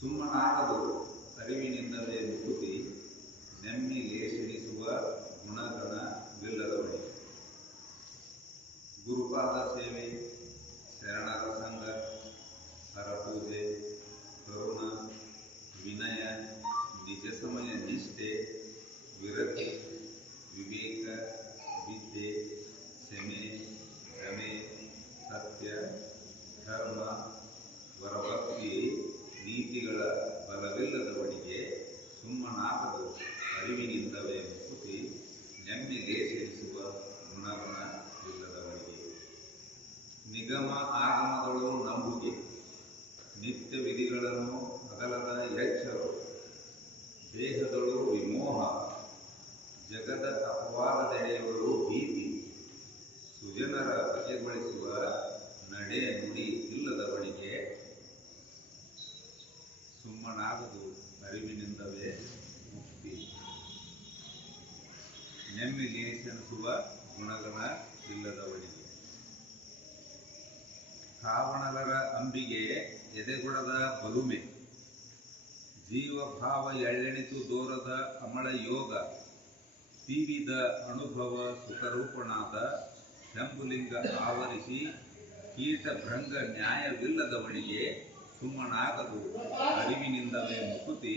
ಸುಮ್ಮನಾಗದು ಅರಿವಿನಿಂದಲೇ ಮುಕುತಿ ನೆಮ್ಮಿಗೆ ಕ್ಷಣಿಸುವ ಗುಣಗಣವಿಲ್ಲದವಳಿ. ಗುರುಪಾದ ಸೇವೆ, ಶರಣರ ಸಂಘ, ಹರಪೂಜೆ, ಕರುಣ, ವಿನಯ, ನಿಜ ಸಮಯ ನಿಷ್ಠೆ, ವಿರತಿ, ವಿವೇಕ, ವಿದ್ಯೆ, ಕ್ಷಮೆ, ಕ್ಷಮೆ, ಸತ್ಯ, ಧರ್ಮ, ವರಭಕ್ತಿ ನೀತಿಗಳ ಬಲವಿಲ್ಲದವನಿಗೆ ಸುಮ್ಮನಾಗದು ಅರಿವಿನಿಂದಲೇ ಮುಕುತಿ ನೆಮ್ಮಿಗೆ ಸೇರಿಸುವ ಗುಣಗಣವಿಲ್ಲದವನಿಗೆ. ನಿಗಮ ಆಗಮಗಳು ನಂಬುಗೆ, ನಿತ್ಯ ವಿಧಿಗಳನ್ನು ಅಗಲದ ಎಚ್ಚರು, ದೇಹದಳು ವಿಮೋಹ, ಜಗದ ಅಪವಾದದೆಡೆಯವರು ಭೀತಿ, ಸುಜನರ ಬಗೆಗೊಳಿಸುವ ನಡೆ ನುಡಿ ಇಲ್ಲದವನಿಗೆ ಸುಮ್ಮನಾಗದು ಅರಿವಿನಿಂದಲೇ ಮುಕ್ತಿ ನೆಮ್ಮಿಗೆ ಸೆಣಸುವ ಗುಣಗಣವಿಲ್ಲದವನಿಗೆ. ಕಾವಣಲರ ಅಂಬಿಗೆ ಎದೆಗೊಡದ ಬಲುಮೆ, ಜೀವಭಾವ ಎಳ್ಳೆಣಿತು ದೋರದ ಅಮಳ ಯೋಗ, ತೀವಿದ ಅನುಭವ ಸುಖರೂಪಣಾದ ಶಂಭುಲಿಂಗ ಆವರಿಸಿ ಕೀಟಭೃಂಗ ನ್ಯಾಯವಿಲ್ಲದವನಿಗೆ ಸುಮ್ಮನಾಗದು ಅರಿವಿನಿಂದಲೇ ಮುಕುತಿ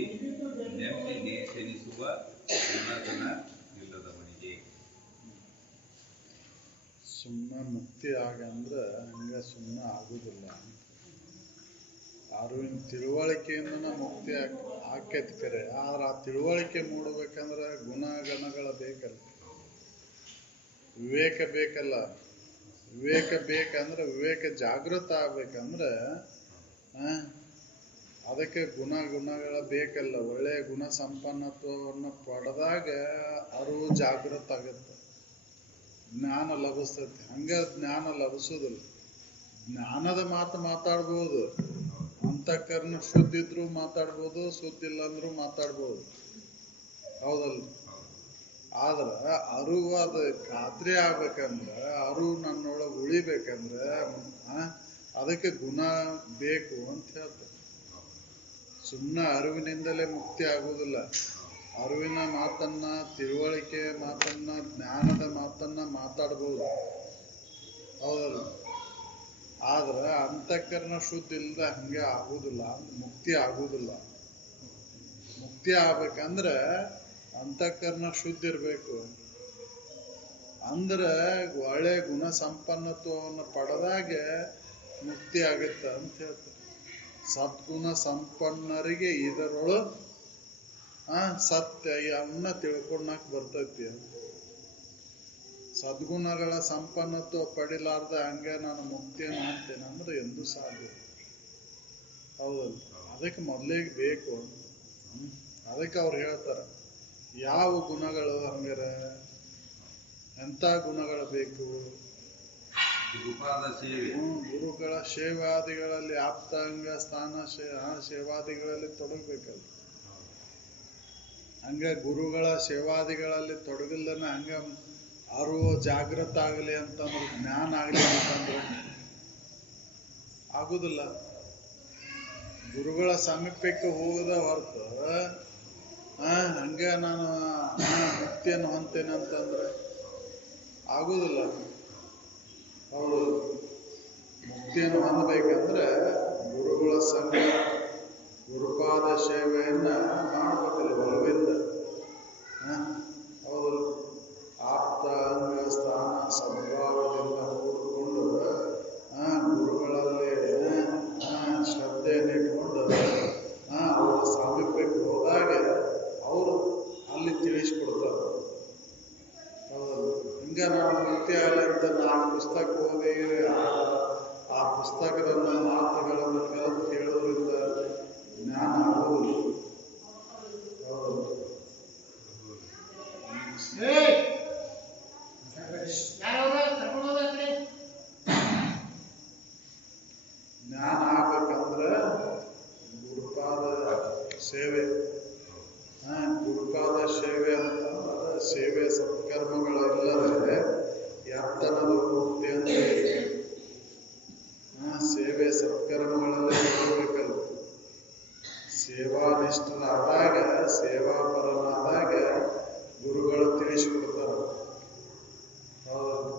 ನೆಮ್ಮಿಗೆ ಸೆನಿಸುವ ಗುಣಗಣವಿಲ್ಲದವನಿಗೆ. ಸುಮ್ಮನೆ ಮುಕ್ತಿ ಆಗಂದ್ರೆ ಹಂಗೆ ಸುಮ್ಮನೆ ಆಗುದಿಲ್ಲ. ಅರಿವಿನ ತಿಳುವಳಿಕೆಯಿಂದ ಮುಕ್ತಿ ಆಕೈತಿ ಕರೆ. ಆದ್ರೆ ಆ ತಿಳುವಳಿಕೆ ಮೂಡಬೇಕಂದ್ರೆ ಗುಣಗಣಗಳ ಬೇಕಲ್ಲ, ವಿವೇಕ ಬೇಕಲ್ಲ. ವಿವೇಕ ಬೇಕಂದ್ರೆ ವಿವೇಕ ಜಾಗೃತ ಆಗ್ಬೇಕಂದ್ರೆ ಅದಕ್ಕೆ ಗುಣಗಳ ಬೇಕಲ್ಲ. ಒಳ್ಳೆಯ ಗುಣ ಸಂಪನ್ನತ್ವವನ್ನು ಪಡೆದಾಗ ಅರಿವು ಜಾಗೃತ ಆಗುತ್ತೆ, ಜ್ಞಾನ ಲಭಿಸ್ತೈತಿ. ಹಂಗೆ ಜ್ಞಾನ ಲಭಿಸೋದಿಲ್ಲ. ಜ್ಞಾನದ ಮಾತು ಮಾತಾಡ್ಬೋದು, ಅಂತಃಕರಣ ಶುದ್ಧ ಇದ್ರೂ ಮಾತಾಡ್ಬೋದು, ಶುದ್ಧ ಇಲ್ಲ ಅಂದ್ರೂ ಮಾತಾಡ್ಬೋದು, ಹೌದಲ್ಲ. ಆದ್ರೆ ಅರಿವು ಅದು ಖಾತ್ರಿ ಆಗ್ಬೇಕಂದ್ರೆ, ಅರಿವು ನನ್ನೊಳಗೆ ಉಳಿಬೇಕಂದ್ರೆ ಅದಕ್ಕೆ ಗುಣ ಬೇಕು ಅಂತ ಹೇಳ್ತಾರೆ. ಸುಮ್ಮನೆ ಅರಿವಿನಿಂದಲೇ ಮುಕ್ತಿ ಆಗುವುದಿಲ್ಲ. ಅರಿವಿನ ಮಾತನ್ನ, ತಿಳುವಳಿಕೆ ಮಾತನ್ನ, ಜ್ಞಾನದ ಮಾತನ್ನ ಮಾತಾಡ್ಬೋದು, ಹೌದಲ್ಲ. ಆದ್ರೆ ಅಂತಃಕರಣ ಶುದ್ಧ ಇಲ್ಲದ ಹಂಗೆ ಆಗುದಿಲ್ಲ, ಮುಕ್ತಿ ಆಗುದಿಲ್ಲ. ಮುಕ್ತಿ ಆಗ್ಬೇಕಂದ್ರೆ ಅಂತಃಕರಣ ಶುದ್ಧ ಇರಬೇಕು. ಅಂದ್ರೆ ಒಳ್ಳೆ ಗುಣ ಸಂಪನ್ನತ್ವವನ್ನು ಪಡೆದಾಗ ಮುಕ್ತಿ ಆಗುತ್ತೆ ಅಂತ ಹೇಳ್ತಾರೆ. ಸದ್ಗುಣ ಸಂಪನ್ನರಿಗೆ ಇದರೊಳು ಸತ್ಯ ಅವನ್ನ ತಿಳ್ಕೊಳಕ್ ಬರ್ತೈತಿ. ಸದ್ಗುಣಗಳ ಸಂಪನ್ನತ್ವ ಪಡಿಲಾರ್ದ ಹಂಗೆ ನಾನು ಮುಕ್ತಿಯನ್ನು ಮಾಡ್ತೇನೆ ಅಂದ್ರೆ ಎಂದೂ ಸಾಧ್ಯ, ಹೌದಲ್ಲ. ಅದಕ್ಕೆ ಮೊದಲಿಗೆ ಬೇಕು. ಅದಕ್ಕೆ ಅವ್ರು ಹೇಳ್ತಾರೆ ಯಾವ ಗುಣಗಳು ಹಂಗಾರೆ, ಎಂಥ ಗುಣಗಳು ಬೇಕು. ಗುರುಗಳ ಸೇವಾದಿಗಳಲ್ಲಿ ಆಪ್ತಾಂಗ ಸ್ಥಾನ ಸೇವಾದಿಗಳಲ್ಲಿ ತೊಡಗಬೇಕಲ್ಲ. ಹಂಗ ಗುರುಗಳ ಸೇವಾದಿಗಳಲ್ಲಿ ತೊಡಗಿಲ್ಲನ ಹಂಗ ಅರಿವು ಜಾಗೃತ ಆಗಲಿ ಅಂತಂದ್ರೆ, ಜ್ಞಾನ ಆಗಲಿ ಅಂತಂದ್ರೆ ಆಗುದಿಲ್ಲ. ಗುರುಗಳ ಸಮೀಪಕ್ಕೆ ಹೋಗದ ಹೊರತು ಹಂಗೆ ನಾನು ಮುಕ್ತಿಯನ್ನು ಹೊಂತೇನೆ ಅಂತಂದ್ರೆ ಆಗುದಿಲ್ಲ, ಹೌದು. ಮುಕ್ತಿಯನ್ನು ಹೊಂದಬೇಕಂದ್ರೆ ಗುರುಗಳ ಸಂಘ, ಗುರುಪಾದ ಸೇವೆಯನ್ನ ಮಾಡಬೇಕಲ್ಲ ಬಲವಿಂದ, ಹೌದು. ಆಪ್ತ ಅಂಗ ಸ್ಥಾನ ಸದ್ಭಾವದಿಂದ ಕೂಡಿಕೊಂಡು ಗುರುಗಳಲ್ಲಿ ಶ್ರದ್ಧೆಯನ್ನು ಇಟ್ಕೊಂಡು ಅವರ ಸಾಮೀಪ್ಯಕ್ಕೆ ಹೋದಾಗ ಅವರು ಅಲ್ಲಿ ತಿಳಿಸ್ಕೊಡ್ತಾರೆ, ಹೌದಲ್ಲ. ಹಿಂಗ ನಾವು ಮುಕ್ತಿ ಆಗಲಿ ಅಂತ 4 ಪುಸ್ತಕ ಓದಿ ಪುಸ್ತಕದ ಮಾತುಗಳನ್ನು ಕಲಿತು ಕೇಳೋದ್ರಿಂದ ಜ್ಞಾನ ಆಗುವುದಿಲ್ಲ. ಹೌದು. ಜ್ಞಾನ ಆಗ್ಬೇಕಂದ್ರೆ ಗುರುಪಾದ ಸೇವೆ. ಗುರುಪಾದ ಸೇವೆ ಅಂತಂದ್ರೆ ಸೇವೆ ಸತ್ಕರ್ಮಗಳಿಲ್ಲದೆ ಯಾತನದ ಮುಕ್ತಿ ಅಂತ ಹೇಳಿ. ಸೇವೆ ಸತ್ಕರ್ಮಗಳಲ್ಲಿ ಇರಬೇಕಲ್ಲ. ಸೇವಾನಿಷ್ಠನಾದಾಗ ಸೇವಾಪರನಾದಾಗ ಗುರುಗಳು ತಿಳಿಸಿಕೊಡ್ತಾರೆ. ಹೌದು.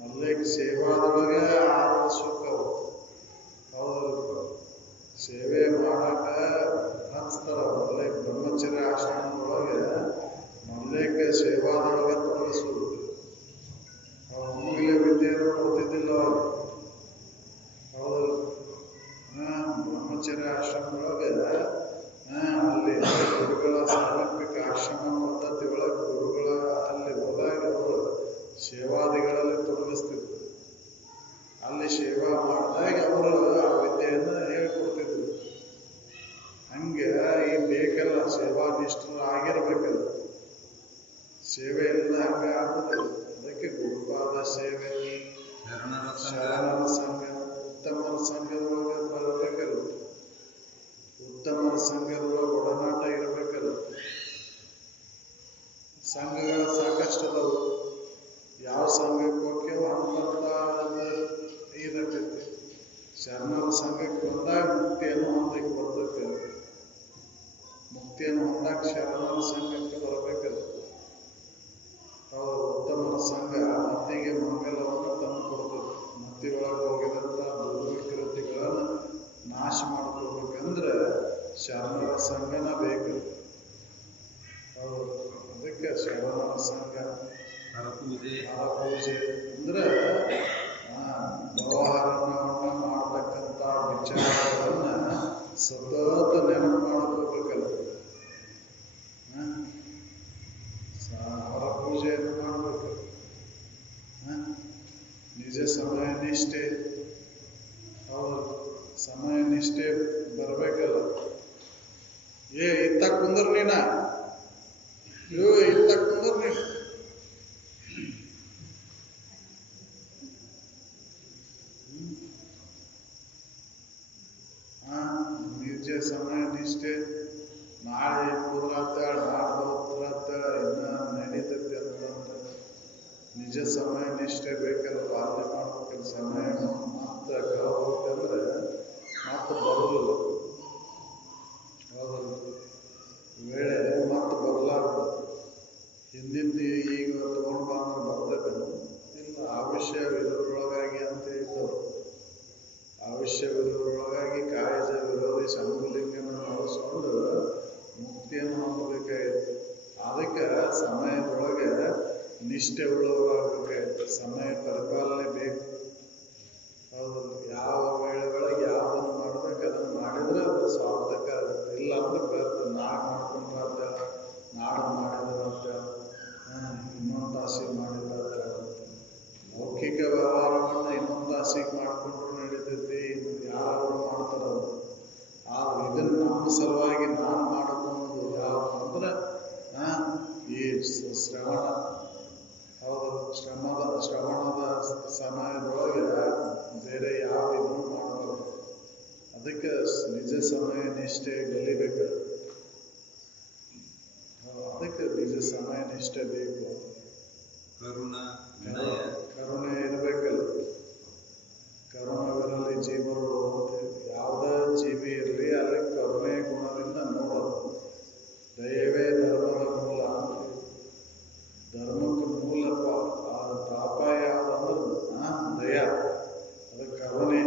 ಮಲ್ಲಿಗೆ ಸೇವಾದೊಳಗೆ ಆದ ಸುಖವು. ಹೌದು. ಸೇವೆ ಮಾಡಾಕ ಹಚ್ತಾರ. ಮಲ್ಲಿಗೆ ಬ್ರಹ್ಮಚರ್ಯ ಆಶ್ರಮದೊಳಗೆ ಮಲ್ಲಿಗೆ ಸೇವಾದೊಳಗೆ ತೊಡಗಿಸುವುದು. ಮೂಲ ವಿದ್ಯೆಯನ್ನು ಕೊಡ್ತಿದ್ದಿಲ್ಲ ಅವರು. ಹೌದು. ಬ್ರಹ್ಮಚರ್ಯ ಆಶ್ರಮದೊಳಗೆ ಅಲ್ಲಿ ಗುರುಗಳ ಸಾಮೀಪಿಕ ಆಶ್ರಮ ಪದ್ಧತಿ ಒಳಗೆ ಗುರುಗಳ ಅಲ್ಲಿ ಹೋದಾಗ ಅವರು ಸೇವಾದಿಗಳಲ್ಲಿ ತೊಡಗಿಸ್ತಿದ್ರು. ಅಲ್ಲಿ ಸೇವಾ ಮಾಡಿದಾಗ ಅವರು ಆ ವಿದ್ಯೆಯನ್ನು ಹೇಳ್ಕೊಡ್ತಿದ್ರು. ಹಂಗೆ ಈ ಬೇಕಲ್ಲ, ಸೇವಾನಿಷ್ಠರು ಆಗಿರ್ಬೇಕಲ್ಲ. ಸೇವೆಯಿಂದ ಹಂಗೆ ಆಗುದಿಲ್ಲ. ಅದಕ್ಕೆ ಗುರುಪಾದ ಸೇವೆ, ಶರಣರ ಸಂಘ, ಉತ್ತಮರ ಸಂಘದೊಳಗೆ ಬರಬೇಕಲ್ಲ. ಉತ್ತಮರ ಸಂಘದೊಳಗೆ ಒಡನಾಟ ಇರಬೇಕಲ್ಲ. ಸಂಘಗಳು ಸಾಕಷ್ಟು ಅದಾವು. ಯಾವ ಸಂಘಕ್ಕೆ ಹೋಗ್ಯೋ ಅಂತಂದ ಇರತೈತಿ. ಶರಣರ ಸಂಘಕ್ಕೆ ಬಂದಾಗ ಮುಕ್ತಿಯನ್ನು ಹೊಂದಕ್ಕೆ ಬರ್ತೈತೆ. ಮುಕ್ತಿಯನ್ನು ಹೊಂದಾಗ ಶರಣರ ಸಂಘಕ್ಕೆ ಬರಬೇಕಲ್ಲ. ಹೌದು. ಉತ್ತಮರ ಸಂಘ ಮತ್ತಿಗೆ ಮಂಗಲವನ್ನು ತಂದು ಕೊಡ್ತದೆ. ಮತ್ತಿ ಒಳಗೆ ಹೋಗಿದಂಥ ದುರ್ವಿಕೃತಿಗಳನ್ನು ನಾಶ ಮಾಡ್ಕೋಬೇಕಂದ್ರೆ ಶರಣರ ಸಂಘನ ಬೇಕು. ಹೌದು. ಅದಕ್ಕೆ ಶರಣರ ಸಂಘ, ಹರಪೂಜೆ ಅಂದ್ರೆ ವ್ಯವಹಾರವನ್ನು ಮಾಡತಕ್ಕಂಥ ವಿಚಾರಗಳನ್ನ ಸತತ ನೆನಪು ಮಾಡ್ಕೋಬೇಕಲ್ಲ. ಹರಪೂಜೆಯನ್ನು ಮಾಡಬೇಕು. ನಿಜ ಸಮಯ ನಿಷ್ಠೆ. ಹೌದು. ಸಮಯ ನಿಷ್ಠೆ ಬರಬೇಕಲ್ಲ. ಇತ್ತ ಕುಂದ್ರ ನೀನ ಇತ್ತ ಕುಂದ್ರ ನೀ. ನಿಜ ಸಮಯ ನಿಷ್ಠೆ. ನಾಳೆ ಕುದುರಾತಾಳ, ನಾಡ್ದು ಉತ್ತರಾತಾಳ, ಇನ್ನ ನಡೀತೈತಿ ಅಂತಂದ್ರೆ ನಿಜ ಸಮಯ ನಿಷ್ಠೆ ಬೇಕಲ್ಲ. ಪಾಲನೆ ಮಾಡ್ಬೇಕಲ್ಲ. ಸಮಯ ಮತ್ತೆ ಕಳ್ಬೇಕಂದ್ರೆ ಮತ್ತೆ ಬರೋದಿಲ್ಲ. ಹೌದಲ್ಲ. ವೇಳೆ ಮತ್ತೆ ಬದಲಾಗ್ತದೆ. ಹಿಂದಿಂದು ಈಗ ತಗೊಂಡು ಬಂದ್ರೆ ಬರ್ತೈತೆ ಇಲ್ಲ. ಅವಶ್ಯವಿರೋದ್ರೊಳಗಾಗಿ ಅಂತ ಇದ್ದವರು. ಅವಶ್ಯವಿರೋದ್ರೊಳಗಾಗಿ ಕಾಯಜ ವಿರೋಧಿ ಶಂಭುಲಿಂಗನ ನಡೆಸ್ಕೊಂಡು ಮುಕ್ತಿಯನ್ನು ಹೊಂದಬೇಕಾಗಿತ್ತು. ಅದಕ್ಕೆ ಸಮಯದೊಳಗೆ ನಿಷ್ಠೆ ಉಳ್ಳವರಾಗಬೇಕಾಗಿತ್ತು. ಸಮಯ ಪರಿಪಾಲನೆ ಬೇಕು. ಹೌದು. ಯಾವ ವೇಳೆ ಒಳಗೆ ಯಾವುದನ್ನು ಮಾಡ್ಬೇಕು ಅದನ್ನು ಮಾಡಿದ್ರೆ ಅದು ಸಾರ್ಥಕ ಆಗುತ್ತೆ. ಇಲ್ಲ ಅಂದ್ರೆ ಬರ್ತದೆ. ನಾಳೆ ಮಾಡ್ಕೊಂಡ್ರಾತ, ನಾಡು ಮಾಡಿದ್ರಾತ, ಇನ್ನೊಂದು ತಾಸಿಗೆ ಮಾಡಿದ್ರಾತ. ಮೌಖಿಕ ವ್ಯವಹಾರವನ್ನು ಇನ್ನೊಂದು ತಾಸಿಗೆ ಮಾಡ್ಕೊಂಡ್ರು ನಡೀತೈತಿ. ಯಾರು ಮಾಡ್ತಾರ. ಆದ್ರೆ ಇದನ್ನು ನಮ್ಮ ಸಲುವಾಗಿ ನಾನು ಮಾಡೋದು ಯಾವುದು ಅಂದ್ರೆ ಈ ಶ್ರವಣ. ಹೌದು. ಶ್ರವಣದ ಸಮಯದೊಳಗೆ ಬೇರೆ ಯಾವ ಇದನ್ನು ಮಾಡಬಾರ್ದು. ಅದಕ್ಕೆ ನಿಜ ಸಮಯ ನಿಷ್ಠೆ ಗೆಲ್ಲಿಬೇಕು. ಅದಕ್ಕೆ ನಿಜ ಸಮಯ ನಿಷ್ಠೆ ಬೇಕು. ಕರುಣೆ ಇರಬೇಕಲ್ಲ. ಕರುಣವಿರಲಿ ಜೀವರು ಅಂತ ಯಾವುದೇ ಜೀವಿ ಇರಲಿ ಅಲ್ಲಿ ಕರುಣೆ ಗುಣದಿಂದ ನೋಡೋದು. ದಯವೇ ಧರ್ಮದ ಮೂಲ ಅಂತ. ಧರ್ಮಕ್ಕೆ ಮೂಲ ಪಾಪ ಯಾವುದಂದ್ರೆ ದಯ. ಅದು ಕರುಣೆ.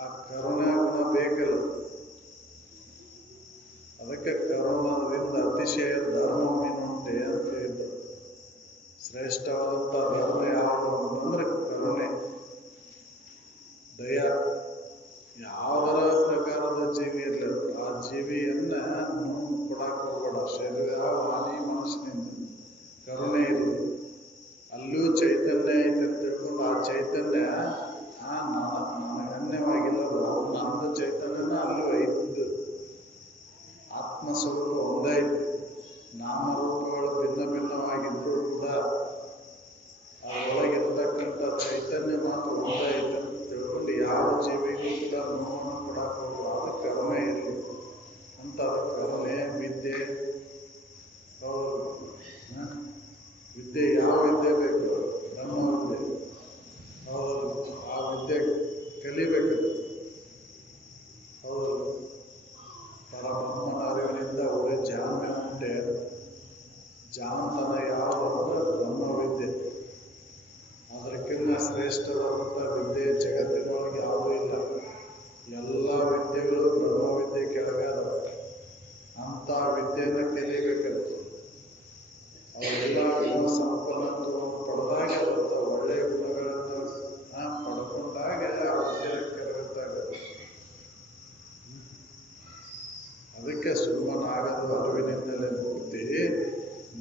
ಆ ಕರುಣೆ ಗುಣ ಬೇಕಲ್ಲ. ಅದಕ್ಕೆ ಕರುಣದಿಂದ ಅತಿಶಯ ಧರ್ಮ ಮಿನುಂಟೆ ಚೈತನ್ಯ ನನಗೆ ಅನ್ಯವಾಗಿಲ್ಲ, ನಂದು ಚೈತನ್ಯನ ಅಲ್ಲೂ ಐದು ಆತ್ಮಸ್ವರೂಪ ಒಂದೇ ಐತಿ. ನಾಮರೂಪಗಳು ಭಿನ್ನ ಭಿನ್ನವಾಗಿದ್ರು ಕೂಡ ಅದರೊಳಗಿರ್ತಕ್ಕಂಥ ಚೈತನ್ಯ ಮಾತ್ರ ಒಂದೇ ಐತೆ ಅಂತ ತಿಳ್ಕೊಂಡು ಯಾವ ಜೀವಿಗೂ ಕೂಡ ನೋವನ್ನು ಕೊಡಕ್ಕೆ ಹೋಗಬಾರ್ದು. ಅದು ಕರುಣೆ ಇರಲಿ ಅಂತ. ಅದು ಕರುಣೆ ವಿದ್ಯೆ. ಹೌದು, ವಿದ್ಯೆ ಯಾವ ವಿದ್ಯೆ ಬೇಕು? ಬ್ರಹ್ಮ ವಿದ್ಯೆ. ಹೌದು, ಆ ವಿದ್ಯೆ ಕಲಿಬೇಕು. ಹೌದು, ಪರಬ್ರಹ್ಮನ ಅರಿವಿನಿಂದ ಒಳ್ಳೆ ಜಾಣ್ಮೆ ಉಂಟೆ. ಜಾಣತನ ಯಾವುದಂದ್ರೆ ಬ್ರಹ್ಮವಿದ್ಯೆ. ಅದಕ್ಕಿಂತ ಶ್ರೇಷ್ಠವಾದಂಥ ವಿದ್ಯೆ ಜಗತ್ತಿನೊಳಗೆ ಯಾವುದೂ ಇಲ್ಲ. ಎಲ್ಲ ವಿದ್ಯೆಗಳು ಬ್ರಹ್ಮವಿದ್ಯೆ ಕೆಳಗಾದ. ಅಂಥ ವಿದ್ಯೆಯನ್ನು ಕಲಿಬೇಕಂತ ಅವೆಲ್ಲ ಗುಣ ಸಂಪನ್ನತ್ವವನ್ನು ಪಡೆದಾಗ ಒಳ್ಳೆಯ ಗುಣಗಳನ್ನು ಪಡ್ಕೊಂಡಾಗ ಆ ವಿದ್ಯೆ ಕಲಿಬೇಕಾಗುತ್ತೆ. ಅದಕ್ಕೆ ಸುಮ್ಮನಾಗದು ಅರಿವಿನಿಂದಲೇ ಮುಕ್ತಿ,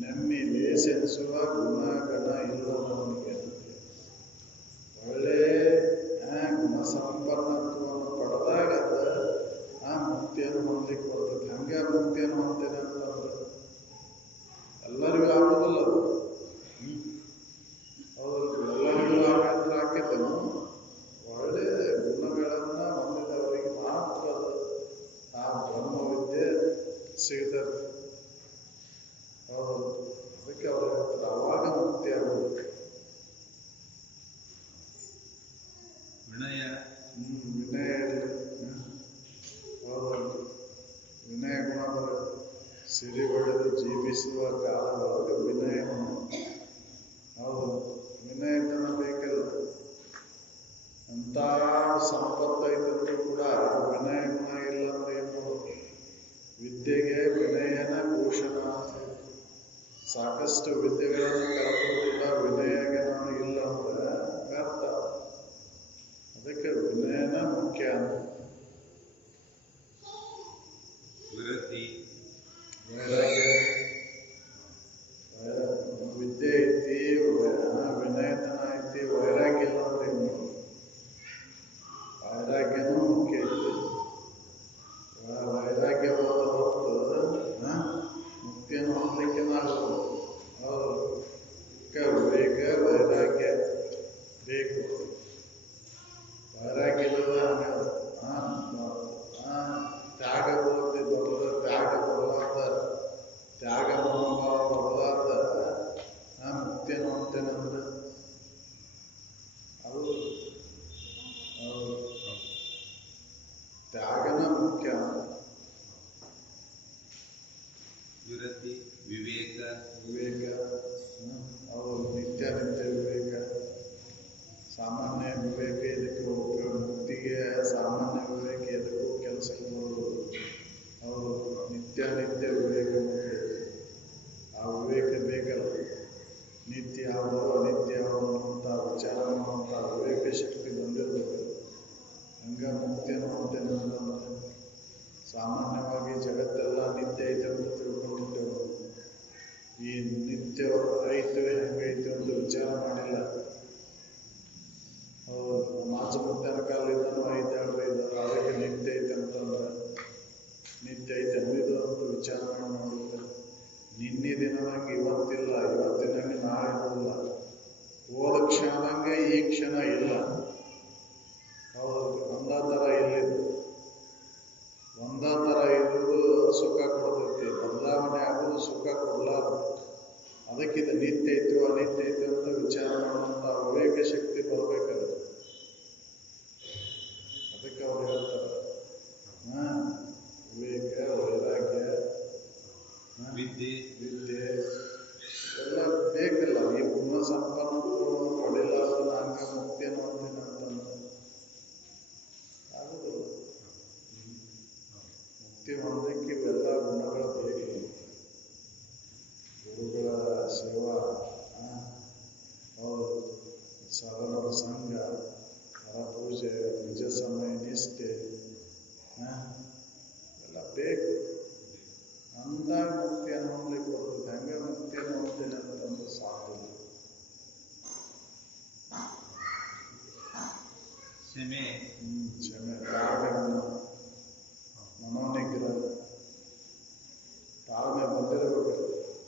ನೆಮ್ಮಿ ಲೇಸೆನಿಸುವ ಗುಣ ಗಣ ಇಲ್ಲದವನಿಗೆ. ಒಳ್ಳೆ ಗುಣ ಸಂಪನ್ನತ್ವವನ್ನು ಪಡೆದಾಗ ಆ ಮುಕ್ತಿಯನ್ನು ಹೊಂದಲಿಕ್ಕೆ ಬರ್ತದೆ. ಹಂಗೆ ಮುಕ್ತಿಯನ್ನು ಹೊಂದ್ತೇನೆ ಅಂತಂದ್ರೆ ಎಲ್ಲರಿಗೂ ಆಗೋದಿಲ್ಲ ಅದು. ಹೌದು, ಎಲ್ಲರಿಗೂ ಆಗಂದ್ರೆ ಹಾಕಿದ್ದನು ಒಳ್ಳೆ ಗುಣಗಳನ್ನು ಹೊಂದಿದವರಿಗೆ ಮಾತ್ರ ಅದು ಆ ಬ್ರಹ್ಮವಿದ್ಯೆ ಸಿಗ್ತದೆ. ಹೌದು, ಅದಕ್ಕೆ ಅವ್ರ ಹತ್ರ ಅವಾಗ ಮುಕ್ತಿ ಆಗೋದು. ವಿನಯ ವಿನಯ ಇರಲಿ. ಹೌದು, ವಿನಯ ಗುಣ ಬರುತ್ತೆ. ಸಿರಿ ಹೊಡೆದು ಜೀವಿಸುವ ಕಾಲದೊಳಗೆ ವಿನಯವನ್ನು. ಹೌದು, ವಿನಯತನ ಬೇಕಲ್ಲ. ಎಂಥ ಸಂಪತ್ತೈತಂದ್ರೂ ಕೂಡ ವಿನಯ ಗುಣ ಇಲ್ಲ ಅಂದ್ರೆ ಏನು? ವಿದ್ಯೆಗೆ ವಿನಯನ ಭೂಷಣ ಅಂತ. ಸಾಕಷ್ಟು ವಿದ್ಯೆಗಳನ್ನು ಕಲಿತರೂ ಕೂಡ ವಿನಯಗೆ ನಾನು ಇಲ್ಲ ಅಂದ್ರೆ ವ್ಯರ್ಥ. ಅದಕ್ಕೆ ವಿನಯನ ಮುಖ್ಯ ಅಂತ. ವಿರತಿ ವೈರಾಗ್ಯ. ವಿದ್ಯೆ ಐತಿ, ವಿನಯತನ ಐತಿ, ವೈರಾಗ್ಯ ಇಲ್ಲ ಅಂದ್ರೆ ಏನು? ವೈರಾಗ್ಯನೂ ಮುಖ್ಯ ಐತಿ. ವೈರಾಗ್ಯವಾದ ಹೊತ್ತು ಮುಕ್ತಿಯನ್ನು ಹೊಂದಲಿಕ್ಕೆ ನಾವು ವಿವೇಕ ವೈರಾಗ್ಯ ಬೇಕು. ವೈರಾಗ್ಯ ಇಲ್ಲದ ತ್ಯಾಗ ಬರುತ್ತೆ ಬರಲ್ಲ, ತ್ಯಾಗ ಬರಲಾರ್ದ, ತ್ಯಾಗ ಮನೋಭಾವ ಬರಲಾರ್ದ ಮುಕ್ತಿಯನ್ನು ಹೊಂದ್ತೇನೆ ಅಂದ್ರೆ ಅದು ತ್ಯಾಗನ ಮುಖ್ಯ. ವಿರತಿ ವಿವೇಕ ವಿವೇಕ ಅವರು ನಿತ್ಯ ವಿವೇಕ. ಸಾಮಾನ್ಯ ವಿವೇಕ ಇದಕ್ಕೆ ಉಪಯೋಗ. ಮುಕ್ತಿಗೆ ಸಾಮಾನ್ಯ ವಿವೇಕ ಎದಕ್ಕೂ ಕೆಲಸಕ್ಕೆ ಬರುವುದು. ಅವರು ನಿತ್ಯ ವಿವೇಕ ಮುಖ್ಯ. ಆ ವಿವೇಕ ಬೇಕಲ್ಲ. ನಿತ್ಯ ಯಾವುದು ಅನಿತ್ಯ ಯಾವುದು ಅಂತ ವಿಚಾರ ಮಾಡುವಂಥ ವಿವೇಕ ಶಕ್ತಿ ಬಂದಿರಬೇಕು. ಹಂಗ ಮುಕ್ತಿಯನ್ನು ಹೊಂದೇನೆ ಅಂತಂದ್ರೆ ಸಾಮಾನ್ಯವಾಗಿ ಜಗತ್ತೆಲ್ಲ ನಿತ್ಯ ಐತೆ ಅಂತ ತಿಳ್ಕೊಂಡಿದ್ದೇವೆ. ಈ ನಿತ್ಯ ಐತೆ ಹೆಂಗೈತೆ ಅಂತ ವಿಚಾರ ಮಾಡಿಲ್ಲ. ಮಾಚ ಮುತ್ತನ ಕಾಲದಿಂದನೂ ಐತೆ ಹೇಳ್ರಿ, ಅದಕ್ಕೆ ನಿತ್ಯ ಐತೆ ಅಂತಂದ್ರೆ ನಿತ್ಯ ಐತೆ ಅನ್ನೋದು ಅಂತ ವಿಚಾರ ಮಾಡಿ ನೋಡಿದ್ರೆ ನಿನ್ನೆ ದಿನದಂಗೆ ಇವತ್ತಿಲ್ಲ, ಇವತ್ತಿನಂಗೆ ನಾಳೆ ಇರೋಲ್ಲ, ಹೋದ ಕ್ಷಣದಂಗೆ ಈ ಕ್ಷಣ ಇಲ್ಲ. ಹೌದು, ಒಂದೇ ಥರ ಇಲ್ಲಿದ್ದು ಒಂದೇ ಥರ ಇರುವುದು ಸುಖ ಕೊಡ್ತೈತಿ. ಬದಲಾವಣೆ ಆಗೋದು ಸುಖ ಕೊಡಲಾರದು. ಅದಕ್ಕಿಂತ ನಿತ್ಯ ಐತು ಅನಿತ್ಯ ಐತು ಅಂತ ವಿಚಾರ ಮಾಡುವಂಥ ವಿವೇಕ ಶಕ್ತಿ ಬರಬೇಕಲ್ಲ. ಅದಕ್ಕೆ ಅವ್ರು ಹೇಳ್ತಾರೆ ವಿವೇಕ ವೈರಾಗ್ಯ ವಿದ್ಯೆ ಎಲ್ಲ ಬೇಕಲ್ಲ. ಈ ಗುಣ ಸಂಪನ್ನತ್ವವನ್ನು ಪಡೆಯಲಾರ್ದನ್ನ ಹಂಗ ಮುಕ್ತಿಯನ್ನು ಹೊಂದಿನ ಅಂತಂದ್ರೆ ಆಗುದಿಲ್ಲ. ಮುಕ್ತಿ ಹೊಂದಕ್ಕೆ ಇವೆಲ್ಲ ಗುಣಗಳು ಬೇಕು. ಗುರುಗಳ ಸೇವಾ, ಅವರು ಸರಳರ ಸಂಘ, ಹರಪೂಜೆ, ನಿಜ ಸಮಯ ನಿಷ್ಠೆ ಎಲ್ಲ ಬೇಕು. ಅಂದಾಗ ಮುಕ್ತಿಯನ್ನು ಹೊಂದಲಿಕ್ಕೆ ಬರ್ತದೆ. ಹಂಗೆ ಮುಕ್ತಿಯನ್ನು ಹೊಂದಿನ ಅಂತಂದ್ರೆ ಸಾಧ್ಯ ಇಲ್ಲ. ಕ್ಷಮೆ, ಕ್ಷಮೆ, ತಾಳ್ಮೆ ಗುಣ, ಮನೋನಿಗ್ರಹ, ತಾಳ್ಮೆ ಬಂದಿರಬೇಕು.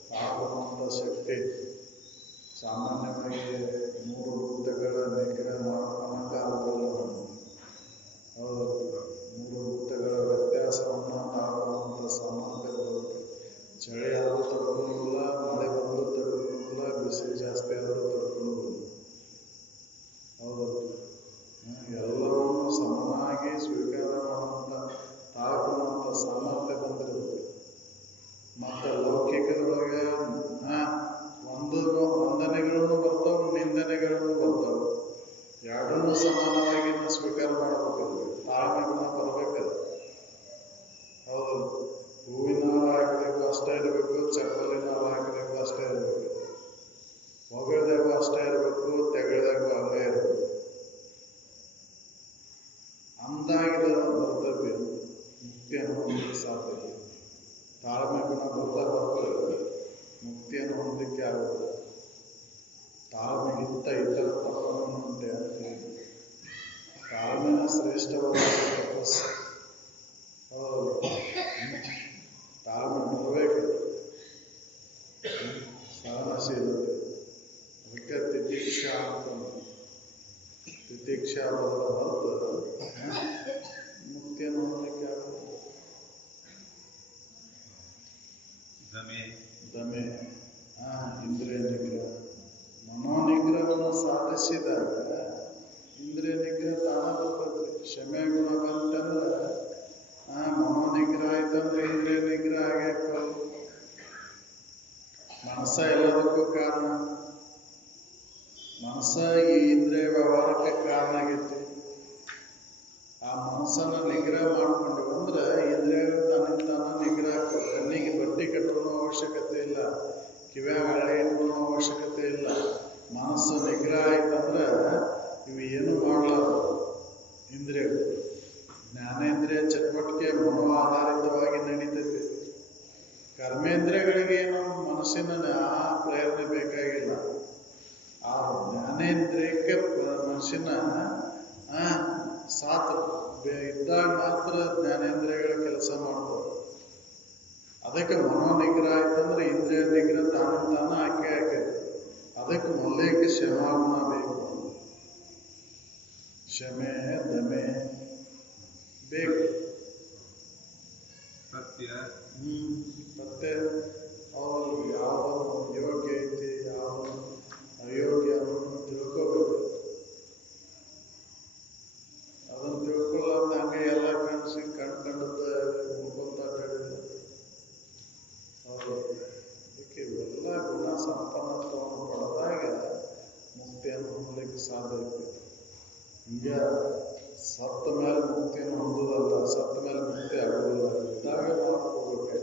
ತಾಳ್ಮೆಂಥ ಶಕ್ತಿ ಸಾಮಾನ್ಯವಾಗಿ 3 ಭೂತಗಳ ನಿಗ್ರಹ ಮಾಡೋಕ್ಕಾಗೋದಿಲ್ಲ. ಹೌದು, 3 ಭೂತಗಳ ವ್ಯತ್ಯಾಸವನ್ನು ತಾಳುವಂಥ ಸಾಮರ್ಥ್ಯ ಬರಬೇಕು. ಚಳಿ ಆದರೂ ತಡ್ಕೊಳ್ಳೋದಿಲ್ಲ, ಮಳೆ ಬಂದರೂ ತಡ್ಕೊಳ್ಳೋದಿಲ್ಲ, ಬಿಸಿಲು ಜಾಸ್ತಿ ಆದರೂ ತಡ್ಕೊಳ್ಳೋದಿಲ್ಲ. ಹೌದು, ಎಲ್ಲವನ್ನು ಸಮನಾಗಿ ಸ್ವೀಕಾರ ಮಾಡುವಂಥ ತಾಳ್ಕೊಳ್ಳುವಂಥ ಸಾಮರ್ಥ್ಯ ಬಂದಿರಬೇಕು. ಮತ್ತು ಲೌಕಿಕದೊಳಗೆ ವಂದನೆಗಳನ್ನು ಬರ್ತಾವೆ, ನಿಂದನೆಗಳನ್ನು ಬರ್ತಾವೆ. ಎರಡನ್ನೂ ಸಮಾನವಾಗಿ ಸ್ವೀಕಾರ ಮಾಡಬೇಕು. ತಾಳ್ಮೆ ಗುಣ ಬರಬೇಕಲ್ಲ. ಹೌದು, ಹೂವಿನ ಹಾರ ಹಾಕಬೇಕು ಅಷ್ಟೇ ಇರಬೇಕು, ಚಪ್ಪಲಿನ ಹಾರ ಹಾಕಬೇಕು ಅಷ್ಟೇ ಇರಬೇಕು, ಹೊಗಳದಾಗ ಅಷ್ಟೇ ಇರಬೇಕು, ತೆಗಳದಾಗ ಅಲ್ಲೇ ಇರಬೇಕು. ಅಂದಾಗಿದ ಬರ್ತದೆ ಮುಕ್ತಿಯನ್ನು ಹೊಂದಲಿಕ್ಕೆ ಸಾಧ್ಯ. ತಾಳ್ಮೆ ಗುಣ ಬರ್ತದೆ ಮುಕ್ತಿಯನ್ನು ಹೊಂದಲಿಕ್ಕೆ ಆಗೋದು. ತಾಳ್ಮೆಗಿಂತ ಇತರ ತಪವನ್ನು ಉಂಟೆ ಅಂತ. ತಾಳ್ಮೆನ ಶ್ರೇಷ್ಠವಾದ ತಪಸ್ಸು. ಹೌದು, ತಾಳ್ಮೆ ಬರಬೇಕು, ಸಹನಶೀಲತೆ. ಅದಕ್ಕೆ ತಿತಿಕ್ಷಾ ಅಂತ. ತಿತಿಕ್ಷಾ ಬರ್ತದೆ ಮುಕ್ತಿಯನ್ನು ಹೊಂದಲಿಕ್ಕೆ ಆಗೋದು. ದಮೆ, ಇಂದ್ರಿಯ ನಿಗ್ರಹ, ಮನೋನಿಗ್ರಹವನ್ನು ಸಾಧಿಸಿದಾಗ ಇಂದ್ರಿಯ ನಿಗ್ರಹ ತಾನ ಬರ್ತದೆ. ಕ್ಷಮೆ ಗುಣ ಬಂತಂದ್ರೆ ಮನೋನಿಗ್ರಹ ಆಯ್ತಂದ್ರೆ ಇಂದ್ರಿಯ ನಿಗ್ರಹ ಆಗೇ. ಮನಸ್ಸ ಎಲ್ಲದಕ್ಕೂ ಕಾರಣ. ಮನಸ್ಸ ಈ ಇಂದ್ರಿಯ ವ್ಯವಹಾರಕ್ಕೆ ಕಾರಣ ಆಗೈತಿ. ಆ ಮನಸ್ಸನ್ನು ನಿಗ್ರಹ ಮಾಡ್ಕೊಂಡು ಅಂದ್ರೆ ಇಂದ್ರಿಯಗಳು ತನ್ನಿಂತಾನ ನಿಗ್ರಹ. ಕಣ್ಣಿಗೆ ಬಟ್ಟೆ ಕಟ್ಟೋ ಅವಶ್ಯಕತೆ ಇಲ್ಲ, ಕಿವ್ಯಾಗ ಹಳೆ ಇಟ್ಕೋ ಅವಶ್ಯಕತೆ ಇಲ್ಲ. ಮನಸ್ಸು ನಿಗ್ರಹ ಆಯ್ತಂದ್ರೆ ಇವು ಏನು ಮಾಡಲಾರ ಇಂದ್ರಿಯಗಳು. ಜ್ಞಾನೇಂದ್ರಿಯ ಚಟುವಟಿಕೆ ಮನೋ ಆಧಾರಿತವಾಗಿ ನಡೀತೈತಿ. ಕರ್ಮೇಂದ್ರಿಯಗಳಿಗೆ ಏನು ಮನಸ್ಸಿನ ಪ್ರೇರಣೆ ಬೇಕಾಗಿಲ್ಲ. ಆ ಜ್ಞಾನೇಂದ್ರಿಯಕ್ಕೆ ಮನಸ್ಸಿನ ಸಾಥ್ ಇದ್ದಾಗ ಮಾತ್ರ ಜ್ಞಾನೇಂದ್ರಿಯಗಳ ಕೆಲಸ ಮಾಡ್ತಾರೆ. ಅದಕ್ಕೆ ಮನೋನಿಗ್ರಹ ಆಯ್ತಂದ್ರೆ ಇಂದ್ರಿಯ ನಿಗ್ರಹ ತಾನ ಆಕೆ. ಅದಕ್ಕೆ ಮೊದಲೇಕೆ ಕ್ಷಮಾಗುಣ ಬೇಕು. ಕ್ಷಮೆ, ದಮೆ ಬೇಕು. ಸತ್ಯ, ಮತ್ತೆ ಅವರು ಯಾವುದು ಯೋಗ್ಯ ಐತಿ, ಯಾವುದು ಅಯೋಗ್ಯ ಅನ್ನೋದನ್ನು ತಿಳ್ಕೋಬೇಕು. ಅದನ್ನು ತಿಳ್ಕೊಳ್ಳೋದು ಹಂಗೆ ಎಲ್ಲ ಕಂಡದ್ದು ಉಳ್ಕೊಂತ ಹೇಳಿಲ್ಲ. ಹೌದು, ಅದಕ್ಕೆ ಇವೆಲ್ಲ ಗುಣ ಸಂಪನ್ನತ್ವವನ್ನು ಪಡೆದಾಗ ಮುಕ್ತಿಯನ್ನು ಹೊಂದಲಿಕ್ಕೆ ಸಾಧ್ಯ ಐತಿ. ಹಿಂಗೆ ಸತ್ತ ಮೇಲೆ ಮುಕ್ತಿಯನ್ನು ಹೊಂದೋದಲ್ಲ, ಸತ್ತ ಮೇಲೆ ಮುಕ್ತಿ ಆಗೋದಿಲ್ಲ. ಇದ್ದಾಗ ಮಾಡ್ಕೋಬೇಕು.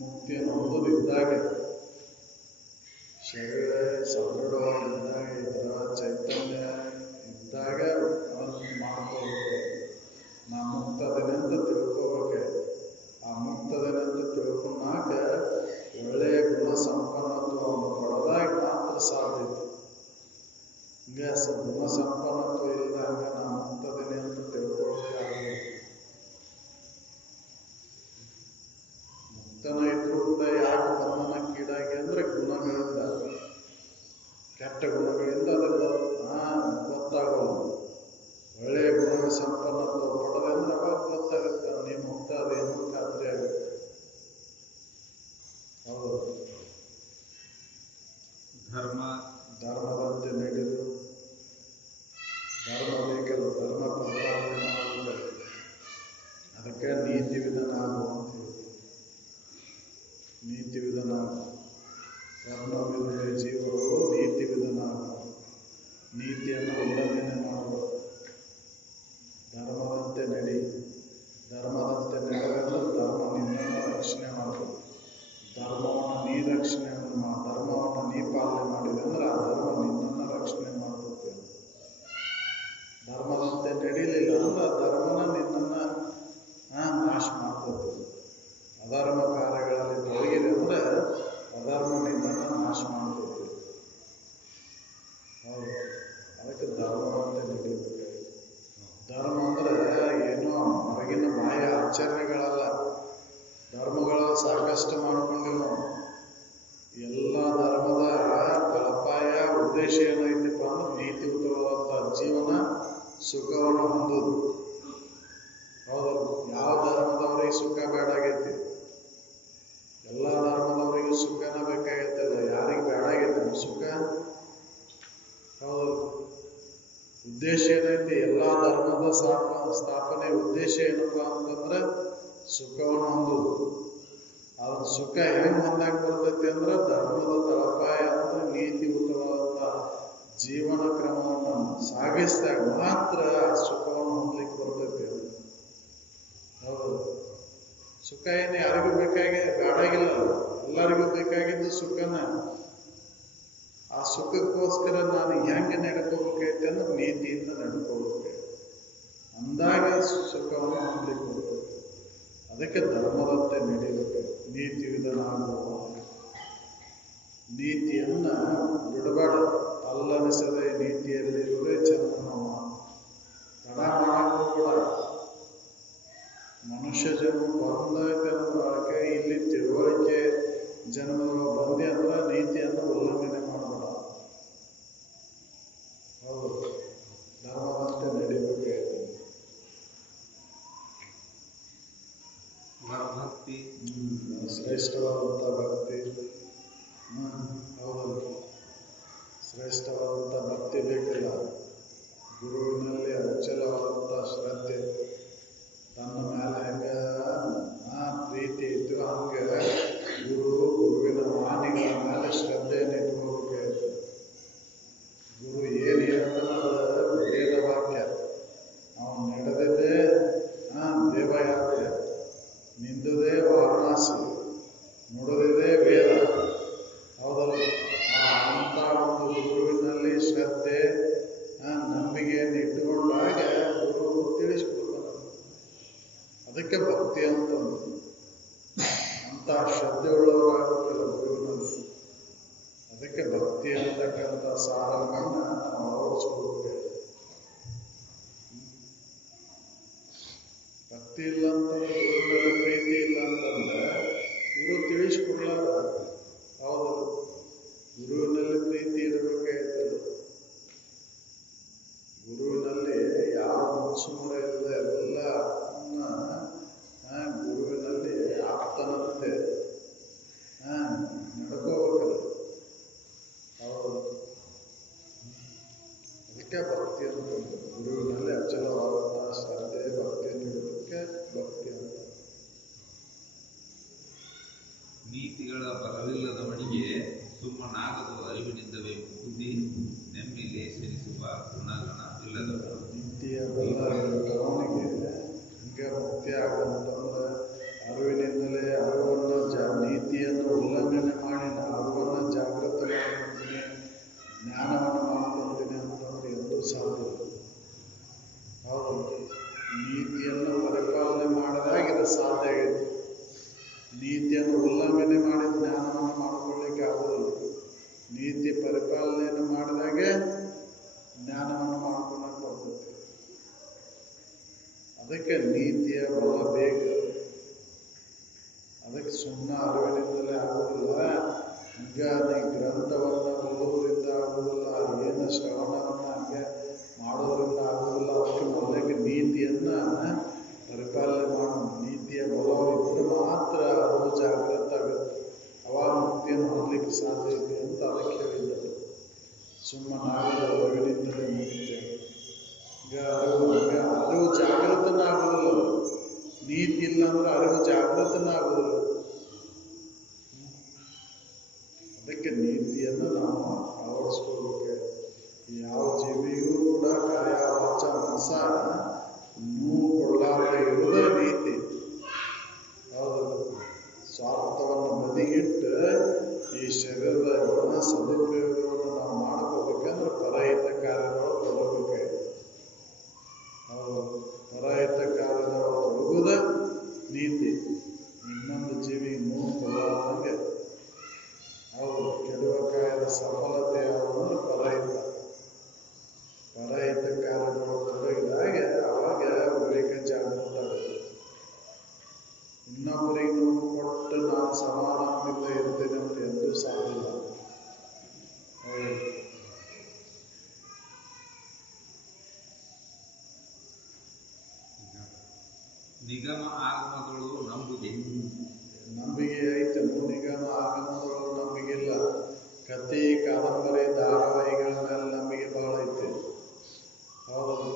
ಮುಕ್ತಿಯನ್ನು ಹೊಂದೋದಿದ್ದಾಗ ಶರೀರ ಸದೃಢವಾಗಿದ್ದಾಗ, ಇದರ ಚೈತನ್ಯ ಇದ್ದಾಗ ಅದನ್ನು ಮಾಡ್ಕೋಬೇಕು. ನಾ ಮುಕ್ತದೇನೆ ಅಂತ ತಿಳ್ಕೋಬೇಕು. ಆ ಮುಕ್ತದೇನೆ ಅಂತ ತಿಳ್ಕೊಂಡಾಗ ಒಳ್ಳೆಯ ಗುಣ ಸಂಪನ್ನತ್ವವನ್ನು ಪಡೆದಾಗ ಮಾತ್ರ ಸಾಧ್ಯ. ಹಿಂಗೆ ಗುಣ ಸಂಪನ್ನತ್ವ ಇಲ್ಲದಾಗ ನಾ ಮುಕ್ತದೇನೆ ಅಂತ ತಿಳ್ಕೊಳ್ಳೋಕ್ಕಾಗಲ್ಲ. ಮುಕ್ತನ ಇದ್ರೂ ಕೂಡ ಯಾಕೆ ಬಂಧನಕ್ಕೀಡಾಗಿ ಅಂದ್ರೆ ಗುಣಗಳಿಂದ, ಕೆಟ್ಟ ಗುಣಗಳಿಂದ ಅದಕ್ಕೆ ಗೊತ್ತಾಗಲ್ಲ. ಒಳ್ಳೆಯ ಗುಣ ಸಂಪನ್ನತ್ವ ಪಡೆದ ಅಂದ್ರೆ ಅವಾಗ ಗೊತ್ತಾಗುತ್ತೆ ನೀವು ಮುಕ್ತ ಅದೇನು ಖಾತ್ರಿ ಆಗುತ್ತೆ. ಹೌದು, ಧರ್ಮದಂತೆ ನಡೆದು ಧರ್ಮ ಬೇಕಲ್ಲ, ಧರ್ಮ ಪ್ರಪಾದನೆ ಮಾಡುತ್ತದೆ. ಅದಕ್ಕೆ ನೀತಿ ವಿಧಾನ ಆಗುವಂತ ನೀತಿ ವಿಧಾನ ಧರ್ಮವಿಲ್ಲದೆ ಜೀವಗಳು ನೀತಿ ವಿಧಾನ ನೀತಿಯನ್ನು ಉಲ್ಲಂಘನೆ ಮಾಡಬೇಕು. ಧರ್ಮದಂತೆ ನಡಿ. ಧರ್ಮದಂತೆ ನಡೆದರೆ ಧರ್ಮ ನಿನ್ನನ್ನು ರಕ್ಷಣೆ ಮಾಡಬೇಕು. ಧರ್ಮವನ್ನು ನೀ ಧರ್ಮವನ್ನು ನೀ ಪಾಲನೆ ಮಾಡಿದೆ ಅಂದ್ರೆ ಆ ಧರ್ಮ ನಿನ್ನನ್ನು ರಕ್ಷಣೆ ಮಾಡಬೇಕು. ಧರ್ಮದಂತೆ ನಡೀಲಿಲ್ಲ ಅಂದ್ರೆ ಆ ಧರ್ಮನ ನಿನ್ನನ್ನು ನಾಶ ಮಾಡಬೇಕು. ಅಧರ್ಮ ಕಾರ್ಯಗಳಲ್ಲಿ ತೊಡಗಿದೆ ಅಂದ್ರೆ ಅಧರ್ಮ ನಿನ್ನನ್ನು ನಾಶ ಮಾಡಬೇಕು. ಹೌದು, ಅದಕ್ಕೆ ಧರ್ಮದಂತೆ ನಡೀಬೇಕು. ಧರ್ಮ ಅಂದ್ರೆ ಏನೋ ಹೊರಗಿನ ಬಾಹ್ಯ ಆಚರಣೆಗಳಲ್ಲ. ಧರ್ಮಗಳ ಸಾಕಷ್ಟು ಮಾಡ್ಕೊಂಡಿವಿ ನಾವು. ಎಲ್ಲ ಧರ್ಮದ ತಳಪಾಯ ಉದ್ದೇಶ ಏನೈತಿಪ್ಪ ಅಂದ್ರೆ ನೀತಿಯುತವಾದಂಥ ಜೀವನ, ಸುಖವನ್ನು ಹೊಂದೋದು. ಹೌದು. ಯಾವ ಧರ್ಮದವ್ರಿಗೆ ಸುಖ ಬೇಡಾಗೈತಿ? ಎಲ್ಲ ಧರ್ಮದವರಿಗೂ ಸುಖನ ಬೇಕಾಗೈತಲ್ಲ. ಯಾರಿಗೆ ಬೇಡಾಗೈತಿ ಸುಖ? ಹೌದು. ಉದ್ದೇಶ ಏನೈತಿ? ಎಲ್ಲ ಧರ್ಮದ ಸ್ಥಾಪನೆ ಉದ್ದೇಶ ಏನಪ್ಪ ಅಂತಂದ್ರೆ ಸುಖವನ್ನು ಹೊಂದೋದು. ಅದ್ರ ಸುಖ ಹೆಂಗ್ ಹೊಂದಾಕ ಬರ್ತೈತಿ ಅಂದ್ರೆ ಧರ್ಮದ ತಳಪಾಯ ಅಂದ್ರೆ ನೀತಿಯುತವಾದಂಥ ಜೀವನ ಕ್ರಮವನ್ನು ಸಾಗಿಸಿದಾಗ ಮಾತ್ರ ಆ ಸುಖವನ್ನು ಹೊಂದಲಿಕ್ಕೆ ಬರ್ತೈತಿ. ಹೌದು. ಸುಖ ಏನು ಯಾರಿಗೂ ಬೇಡಾಗಿಲ್ಲ, ಎಲ್ಲರಿಗೂ ಬೇಕಾಗಿದ್ದು ಸುಖನ. ಆ ಸುಖಕ್ಕೋಸ್ಕರ ನಾನು ಹೆಂಗೆ ನಡ್ಕೋಬೇಕೈತೆ ಅಂದ್ರೆ ನೀತಿಯಿಂದ ನಡ್ಕೋಬೇಕು. ಅಂದಾಗ ಸುಖವನ್ನು ಹೊಂದಲಿಕ್ಕೆ ಬರ್ತೈತಿ. ಅದಕ್ಕೆ ಧರ್ಮದಂತೆ ನಡೀಬೇಕು. ನೀತಿ ವಿಧಾನ ಆಗುವ ನೀತಿಯನ್ನ ಬಿಡಬೇಡ. ಅಲ್ಲನಿಸದೆ ನೀತಿಯಲ್ಲಿರುವುದೇ ಚಂದನಮ್ಮ. ತಡ ಮಾಡಕ್ಕೂ ಕೂಡ ಮನುಷ್ಯ ಜನ್ಮ ಬಂದೈತೆ ಅನ್ನೋದಕ್ಕೆ ಇಲ್ಲಿ ತಿಳುವಳಿಕೆ ಜನ್ಮಗಳು ಬಂದೆ ಅಂದ್ರೆ ನೀತಿಯನ್ನು ಉಲ್ಲಂಘನೆ ಮಾಡಬೇಡ. ಹೌದು. ಧರ್ಮದಂತೆ ನಡಿಬೇಕಾಯ್ತು. ಭಕ್ತಿ ಶ್ರೇಷ್ಠವಾದಂಥ ಭಕ್ತಿ. ಹೌದು. ಶ್ರೇಷ್ಠವಾದಂಥ ಭಕ್ತಿ ಬೇಕಲ್ಲ. ಗುರುವಿನಲ್ಲಿ ಅಚಲವಾದಂಥ ಶ್ರದ್ಧೆ. ತನ್ನ ಮೇಲೆ ಹೆಂಗ ಪ್ರೀತಿ ಇತ್ತು ಹಂಗೆ ಗುರುವಿನ ವಾಣಿಗಳ ಮೇಲೆ ಶ್ರದ್ಧೆಯನ್ನು ಇಟ್ಕೋಬೇಕಾಯ್ತು. ಗುರು ಏನು ಹೇಳ್ತಾನ ಅದು ವೇದ ವಾಕ್ಯ. ಅವನು ನಡೆದಿದ್ದೇ ದೇವಯಾತ್ರೆ, ನಿಂದುದೇ ವಾರಣಾಸಿ, ನುಡಿದಿದೆ ವೇದ. ಹೌದಲ್ಲ. ಅಂತ ಒಂದು ಗುರುವಿನಲ್ಲಿ ಶ್ರದ್ಧೆ ನಂಬಿಕೆಯನ್ನು ಇಟ್ಟುಕೊಂಡಾಗ ಗುರು ತಿಳಿಸ್ಕೊಡ್ತಾನೆ. ಅದಕ್ಕೆ ಭಕ್ತಿ ಅಂತಂದು. ಅಂತ ಶ್ರದ್ಧೆ ಉಳ್ಳವರಾಗಬೇಕಲ್ಲ ಗುರುವಿನಲ್ಲಿ. ಅದಕ್ಕೆ ಭಕ್ತಿ ಅಂತಕ್ಕಂಥ ಸಾಧನವನ್ನು ನಾವು ಅಳವಡಿಸ್ಕೊಳ್ಬೇಕು. ಭಕ್ತಿ ಇಲ್ಲ ಅಂತಂದ್ರೆ ಗುರುವಿನಲ್ಲಿ ಪ್ರೀತಿ ಇಲ್ಲ ಅಂತಂದ್ರೆ ಗುರು ತಿಳಿಸ್ಕೊಡ್ಲಾರ. ಹೌದಲ್ಲ. ಗುರುವಿನಲ್ಲಿ ಪ್ರೀತಿ ಇರಬೇಕಾಯ್ತಲ್ಲ. ಗುರುವಿನಲ್ಲಿ ಯಾವ ಮುಸುಮರ ಇಲ್ಲದೆ ಎಲ್ಲ ಗುರುವಿನಲ್ಲಿ ಆಪ್ತನಂತೆ ನಡ್ಕೋಬೇಕಲ್ಲ. ಹೌದು. ಅದಕ್ಕೆ ಭಕ್ತಿ ಅಂತ. ಗುರುವಿನಲ್ಲಿ ಅಚಲವಾದಂತಹ ಶ್ರದ್ಧೆ ಭಕ್ತಿಯನ್ನು ಇಡೋದಕ್ಕೆ ಭಕ್ತಿ ಅಂತ. ನೀತಿಗಳ ಬಲವಿಲ್ಲದವನಿಗೆ ಸುಮ್ಮನಾಗದು ಅರಿವಿನಿಂದವೇ ಬುದ್ಧಿ, ನೆಮ್ಮಿಲಿ ಸರಿಸುವ ಗುಣಗಣ ಇಲ್ಲದವನು. ನೀತಿಯ ಬಲವಿಲ್ಲದವನಿಗೆ ಹಿಂಗೆ ಮುಕ್ತಿ ಆಗಂತಂದ್ರೆ ಅರಿವಿನಿಂದಲೇ ಅರಿವನ್ನು ನೀತಿಯನ್ನು ಉಲ್ಲಂಘನೆ ಮಾಡಿ ಅರಿವನ್ನು ಜಾಗೃತ ಮಾಡ್ಕೊತೀನಿ, ಜ್ಞಾನವನ್ನು ಮಾಡ್ಕೊತೀನಿ ಅಂತಂದ್ರೆ ಎಂದೂ ಸಾಧ್ಯ. ಹೌದು. ನೀತಿಯನ್ನು ಪರಿಪಾಲನೆ ಮಾಡಿದಾಗ ಇದು ಸಾಧ್ಯ ಆಗೈತಿ. ನೀತಿಯನ್ನು ಉಲ್ಲಂಘನೆ ಮಾಡಿ ಜ್ಞಾನವನ್ನು ಮಾಡ್ಕೊಳ್ಳಿಕ್ಕೆ ಆಗೋದಿಲ್ಲ. ನೀತಿ ಪರಿಪಾಲನೆಯನ್ನು ಮಾಡಿದಾಗೆ ಜ್ಞಾನವನ್ನು ಮಾಡ್ಕೊಳ್ಳೋಕೆ ಬರ್ತೈತಿ. ಅದಕ್ಕೆ ನೀತಿಯ ಬಲ ಬೇಕು. ಅದಕ್ಕೆ ಸುಮ್ಮನೆ ಅರಿವಿನಿಂದಲೇ ಆಗೋದಿಲ್ಲ. ಈಗ ಗ್ರಂಥವನ್ನು ಓದೋದ್ರಿಂದ ಆಗೋದಿಲ್ಲ, ಏನು ಶ್ರವಣವನ್ನು ಹಂಗೆ ಮಾಡೋದ್ರಿಂದ ಆಗೋದಿಲ್ಲ. ಅದಕ್ಕೆ ಮೊದಲಿಗೆ ನೀತಿಯನ್ನು ಪರಿಪಾಲನೆ ಮಾಡೋಣ. ನೀತಿಯ ಬಲ ಇದ್ರೆ ಮಾತ್ರ ಅರಿವು ಜಾಗೃತ ಆಗುತ್ತೆ. ಅವಾಗ ಮುಕ್ತಿಯನ್ನು ಹೊಂದಲಿಕ್ಕೆ ಸಾಧ್ಯ ಇದೆ ಅಂತ ಅದಕ್ಕೆ ಹೇಳಿದ್ದಾರೆ. ಸುಮ್ಮನಾಗದ ಅರಿವಿನಿಂದಲೇ ಮುಕ್ತಿ. ಈಗ ಅರಿವು ಜಾಗೃತನ ಆಗೋದಿಲ್ಲ. ನೀತಿ ಇಲ್ಲ ಅಂದ್ರೆ ಅರಿವು ಜಾಗೃತನ ಆಗೋದಿಲ್ಲ. ಅದಕ್ಕೆ ನೀತಿಯನ್ನು ನಾವು ಅಳವಡಿಸ್ಕೊಳ್ಬೇಕು. ಯಾವ ಜೀವಿಗೂ ಕೂಡ ಕಾಯ ವಾಚ ಮನಸ ನೋವು ಕೊಳ್ಳಾರದೆ ಇರುವುದೇ ನೀತಿ. ಹೌದಲ್ಲ. ಸ್ವಾರ್ಥವನ್ನು ಬದಿಗಿಟ್ಟು ಈ ಶರೀರದ ಗುಣ ಸದುಪಯೋಗವನ್ನು ನಾವು ಮಾಡ್ಕೋಬೇಕಂದ್ರೆ ಪರಹಿತ ಕಾರ್ಯಗಳು ತೊಡಗಬೇಕಾಗಿದೆ. ಹೌದು. ಪರಹಿತ ಕಾರ್ಯಗಳು ತೊಡಗುವುದೇ ನೀತಿ. ಇನ್ನೊಂದು ನಿಗಮ ಆಗಮಗಳು ನಂಬುಗೆ ನಂಬಿಕೆ ಐತೆ. ನಿಗಮ ಆಗಮಗಳು ನಂಬಿಕೆ ಇಲ್ಲ. ಕತೆ ಕಾದಂಬರಿ ಧಾರಾವಾಹಿಗಳ ಮೇಲೆ ನಂಬಿಕೆ ಬಹಳ ಐತೆ. ಹೌದು,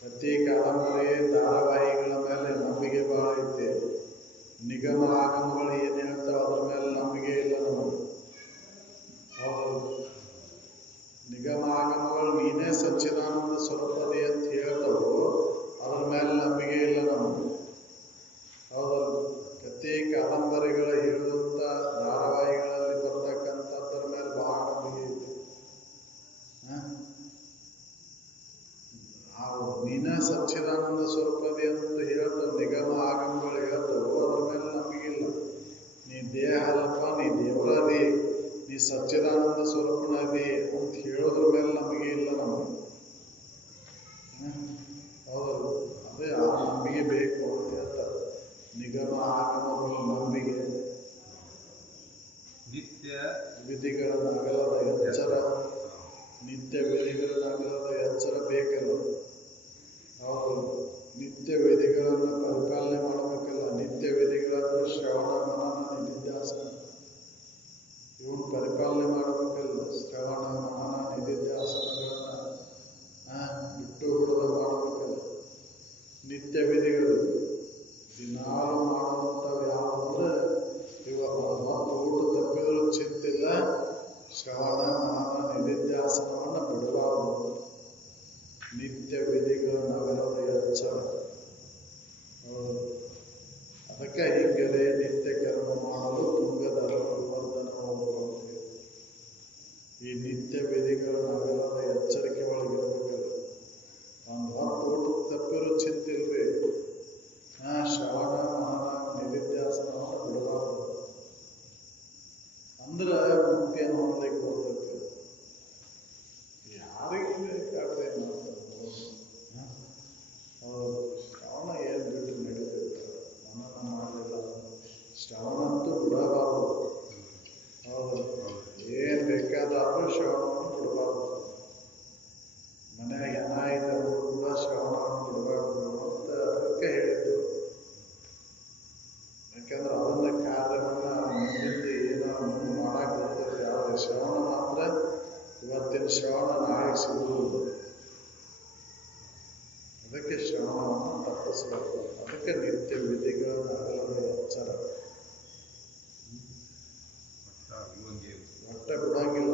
ಕತೆ ಕಾದಂಬರಿ ಧಾರಾವಾಹಿಗಳ ಮೇಲೆ ನಂಬಿಕೆ ಬಹಳ ಐತೆ. ನಿಗಮ ಆಗಮಗಳು ಏನು ಹೇಳ್ತಾವ ಅದ್ರ ಮೇಲೆ ನಂಬಿಕೆ ಇಲ್ಲ ನಮಗೆ. ಹೌದು, ನಿಗಮ ಆಗಮಗಳು ನೀನೇ ಸಚ್ಚಿದಾನಂದ ಸ್ವರೂಪದಿ ಅಂತ ಹೇಳ್ತಾವು, ಅದ್ರ ಮೇಲೆ ನಂಬಿಕೆ ಇಲ್ಲ ನಮಗೆ. ಹೌದಲ್ಲ, ಕತೆ ಕಾದಂಬರಿಗಳ ಹೇಳುವಂಥ ಧಾರಾವಾಹಿಗಳಲ್ಲಿ ಬರ್ತಕ್ಕಂಥದ್ರ ಮೇಲೆ ಬಹಳ ನಂಬಿಕೆ ಇದೆ. ನೀನೇ ಸಚ್ಚಿದಾನಂದ ಸ್ವರೂಪದಿ ಅಂತ ಹೇಳ್ತಾವ, ನಿಗಮ ಆಗಮಗಳು ಹೇಳ್ತಾವು, ಅದ್ರ ಮೇಲೆ ನಂಬಿಕೆ ಇಲ್ಲ. ನೀ ದೇಹ ಅಲ್ಪ, ನೀ ದೇವರದಿ, ನೀ ಸಚ್ಚಿದಾನಂದ ಸ್ವರೂಪನದಿ ಅಂತ ಹೇಳೋದ್ರ ಮೇಲೆ ನಂಬಿಕೆ ಇಲ್ಲ ನಮಗೆ. ಹೌದಲ್ಲ, ಅದೇ ಆ ನಂಬಿಕೆ ಬೇಕು ಅಂತ ಹೇಳ್ತಾರೆ. ನಿಗಮ ಆಗಮಗಳ ನಂಬಿಕೆ, ನಿತ್ಯ ವಿಧಿಗಳನ್ನಾಗಲದ ಎಚ್ಚರ, ನಿತ್ಯ ವಿಧಿಗಳನ್ನಾಗಲದ ಎಚ್ಚರ ಬೇಕಲ್ಲ. ಹೌದು, ನಿತ್ಯ ವಿಧಿಗಳನ್ನು ಪರಿಪಾಲನೆ ಮಾಡಬೇಕಲ್ಲ. ನಿತ್ಯ ವಿಧಿಗಳನ್ನು ಶ್ರವಣ ಮನನ ನಿಧಿಧ್ಯಾಸನ ಇವನು ಪರಿಪಾಲನೆ ಮಾಡಬೇಕಲ್ಲ. ಶ್ರವಣ ಮನನ ನಿಧಿಧ್ಯಾಸನಗಳನ್ನ ಬಿಟ್ಟು ಬಿಡದ ಮಾಡಬೇಕಲ್ಲ. ನಿತ್ಯ ವಿಧಿಗಳು ದಿನಾಲು ಮಾಡುವಂಥವು ಯಾವುದಂದ್ರೆ ಇವಾಗ ಮತ್ತು ಊಟ ತಪ್ಪಿದ್ರು ಚಿಂತಿಲ್ಲ, ಶ್ರವಣ ಮನನ ನಿಧಿಧ್ಯಾಸನವನ್ನು ಬಿಡಬಾರದು. ನಿತ್ಯ ವಿಧಿಗಳನ್ನಾಗಲದ ಎಚ್ಚರ. ಅದಕ್ಕೆ ಹೀಗದೆ ನಿತ್ಯ ಕರ್ಮ ಮಾಡಲು ತುಂಗದ ವಿವರ್ಧನ ಹೋಗುವಂತೆ. ಈ ನಿತ್ಯ ವಿಧಿಗಳನ್ನಾಗಲದ ಎಚ್ಚರಿಕೆ ಒಳಗಿರಬೇಕಲ್ಲ. ಒಂದು ಹೊತ್ತು ಊಟ ತಪ್ಪಿರೋ ಚಿಂತಿಲ್ರಿ, ಶ್ರವಣ ಮನನ ನಿಧಿಧ್ಯಾಸನವನ್ನು ಬಿಡಬಾರದು. ಅಂದ್ರೆ ಮುಕ್ತಿಯನ್ನು ಹೊಂದಲಿಕ್ಕೆ ಬರ್ತೈತೆ. ಯಾರಿಗೆ ಬೇಕಾದ್ರೆ ಹೌದು, ಶ್ರವಣ ಏನು ಬಿಟ್ಟು ನಡೀತೈತೆ, ಮನನ ಮಾಡಲಿಲ್ಲ ಶ್ರವಣ ಅಂತೂ ಬಿಡಬಾರದು. ಹೌದು, ಏನು ಬೇಕಾದಾದ್ರೂ ಶ್ರವಣವನ್ನು ಬಿಡಬಾರದು. ಮನೆಯಾಗ ಏನ ಇದ್ದರೂ ಕೂಡ ಶ್ರವಣವನ್ನು ಬಿಡಬಾರ್ದು ಅಂತ ಅದಕ್ಕೆ ಹೇಳಿದ್ದು. ಯಾಕಂದ್ರೆ ಅದನ್ನ ಕಾರ್ಯವನ್ನ ಮುಂದಿದ್ದು ಏನೋ ಮುಂದೆ ಮಾಡಕ್ಕೆ ಬರ್ತೈತೆ. ಆದರೆ ಶ್ರವಣ ಮಾತ್ರ ಇವತ್ತಿನ ಶ್ರವಣ ನಾಳೆಗೆ ಸಿಗುವುದು. ಅದಕ್ಕೆ ಶ್ರವಣವನ್ನು ತಪ್ಪಿಸಬೇಕು. ಅದಕ್ಕೆ ನಿತ್ಯ ವಿಧಿಗಳನ್ನು ಅಗಲದ ಎಚ್ಚರ. ಒಟ್ಟ ಬಿಡಂಗಿಲ್ಲ.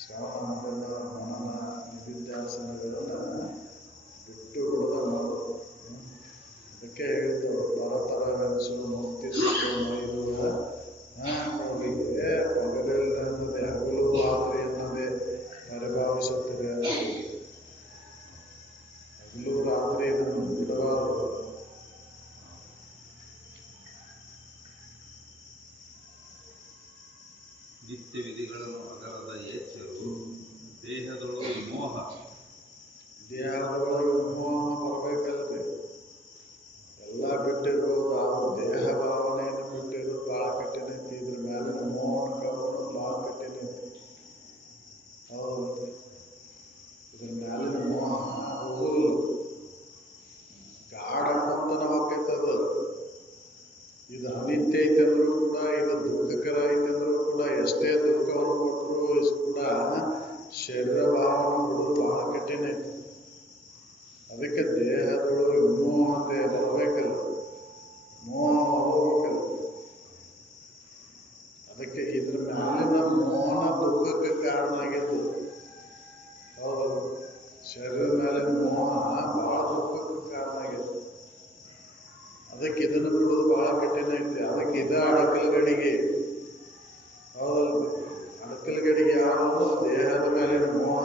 ಶ್ರವಣ ಮನನ ನಿಧಿಧ್ಯಾಸನಗಳನ್ನು ಬಿಟ್ಟು ಬಿಡದ ಮಾಡೋದು. ಅದಕ್ಕೆ ಹೇಳ್ತೇವೆ, ಪರತರವೆನಿಸು ಮುಕ್ತಿ ಸುಖಮೈದುವ ಅವರಿಗೆ ಪಗಲಿಲ್ಲದೆ ಹಗಲು ಆದರೆ ಎನ್ನದೆ ಪರಿಭಾವಿಸುತ್ತದೆ. ಹಗಲು ರಾತ್ರಿ ಇದನ್ನು ಬಿಡಬಾರದು. ನಿತ್ಯ ವಿಧಿಗಳನ್ನು ಅಗಲದ ಎಚ್ಚರು ದೇಹದೊಳಗೆ ಮೋಹ. ದೇಹದೊಳಗೆ ಮೋಹ ಬರಬೇಕಲ್ರಿ. ಎಲ್ಲ ಬಿಟ್ಟಿರ್ಬೋದು, ಆದ್ರೂ ದೇಹ ಭಾವನೆಯನ್ನು ಬಿಟ್ಟಿರೋದು ಭಾಳ ಕಠಿಣೈತಿ. ಇದ್ರ ಮೇಲಿನ ಮೋಹನ ಕಳ್ಕೊಂಡು ಭಾಳ ಕಠಿಣೈತಿ. ಹೌದು, ಇದ್ರ ಮೇಲಿನ ಮೋಹ ಹೋಗುದಿಲ್ಲ. ಗಾಢ ಅಂತನ ಹೋಗ್ತದ. ಇದು ಅನಿತ್ಯ ಐತಂದ್ರೂ ಕೂಡ, ಇದು ದುಃಖಕರ ಐತಂದ್ರೂ ಕೂಡ, ಎಷ್ಟೇ ದುಃಖವನ್ನು ಕೊಟ್ಟರು ಕೂಡ ಶರೀರ ಭಾವನೆ ಬಿಡೋದು ಬಹಳ ಕಠಿಣ ಐತಿ. ಅದಕ್ಕೆ ದೇಹದೊಳಗೆ ಮೋಹತೆ ಬರಬೇಕಲ್ಲ, ಮೋಹ ಹೋಗ್ಬೇಕಲ್ಲ. ಅದಕ್ಕೆ ಇದ್ರ ಮೇಲಿನ ಮೋಹನ ದುಃಖಕ್ಕೆ ಕಾರಣ ಆಗಿದ್ದು. ಹೌದು, ಶರೀರದ ಮೇಲಿನ ಮೋಹ ಬಹಳ ದುಃಖಕ್ಕೆ ಕಾರಣ ಆಗಿದ್ದು. ಅದಕ್ಕೆ ಇದನ್ನು ಬಿಡೋದು ಬಹಳ ಕಠಿಣ ಐತಿ. ಅದಕ್ಕೆ ಇದ ಅಡಕಲ್ಗಡಿಗೆ. ಹೌದಲ್ರಿ, ಅಡಕಲ್ಗಡಿಗೆ ಯಾವುದು ದೇಹದ ಮೇಲಿನ ಮೋಹ.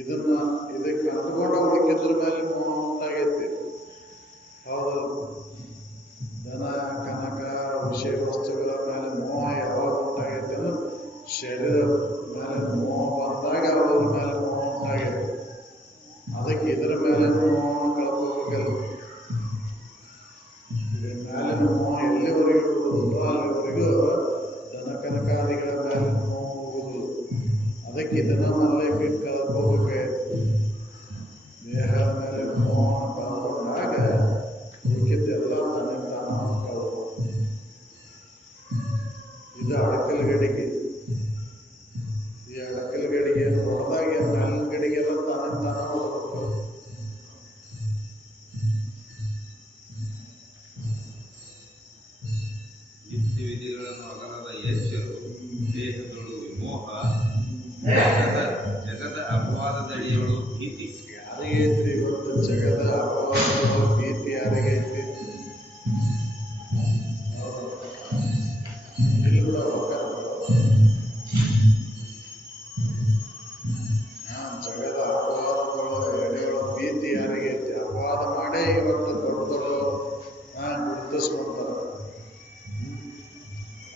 ಇದಕ್ಕೆ ಅಂದ್ಕೊಂಡು ಉಳಿಕಿದ್ರ ಮೇಲೆ ಮೋಹ ಉಂಟಾಗೈತಿ. ಹೌದಲ್ರಿ, ಧನ ಕನಕ ವಿಷಯ ವಸ್ತುಗಳ ಮೇಲೆ ಮೋಹ ಯಾವಾಗ ಉಂಟಾಗೈತಿ ಅಂದ್ರೆ ಶರೀರ ಮೇಲೆ ಮೋಹ ಬಂದಾಗ ಅವ್ರ ಮೇಲೆ ಮೋಹ ಉಂಟಾಗೈತಿ. ಅದಕ್ಕೆ ಇದರ ಮೇಲೆ ಮೋಹವನ್ನು ಕಳ್ಕೋಬೇಕಲ್ಲ. ಇದ್ರ ಮೇಲಿನ ಮೋಹ ಎಲ್ಲಿವರೆಗೂ ಬಿಡುವುದಿಲ್ಲ ಅಲ್ಲಿವರೆಗೂ ಧನ ಕನಕಾದಿಗಳ ಮೇಲೆ ಮೋಹ ಹೋಗುವುದಿಲ್ಲ. ಅದಕ್ಕೆ ಇದನ್ನ ಮಲ್ಲಕ್ಕೆ ಕಳ್ಕೋಬೇಕಾಯ್ತು. ದೇಹದ ಮೇಲೆ ಮೋಹ ಜಗದ ಅಪವಾದದಡಿಯಳು ಭೀತಿ. ಯಾರಿಗೈತ್ರಿ ಇವತ್ತು ಜಗದ ಅಪವಾದದ ಭೀತಿ ಯಾರಿಗೈತಿ? ಇಲ್ಲಿ ಕೂಡ ಜಗದ ಅಪವಾದಗಳು ಎಡೆಗಳ ಭೀತಿ ಯಾರಿಗೈತಿ? ಅಪವಾದ ಮಾಡೇ ಇವತ್ತು ದೊಡ್ಡ ಗುರುತಿಸ್ಕೊಂತಾರ.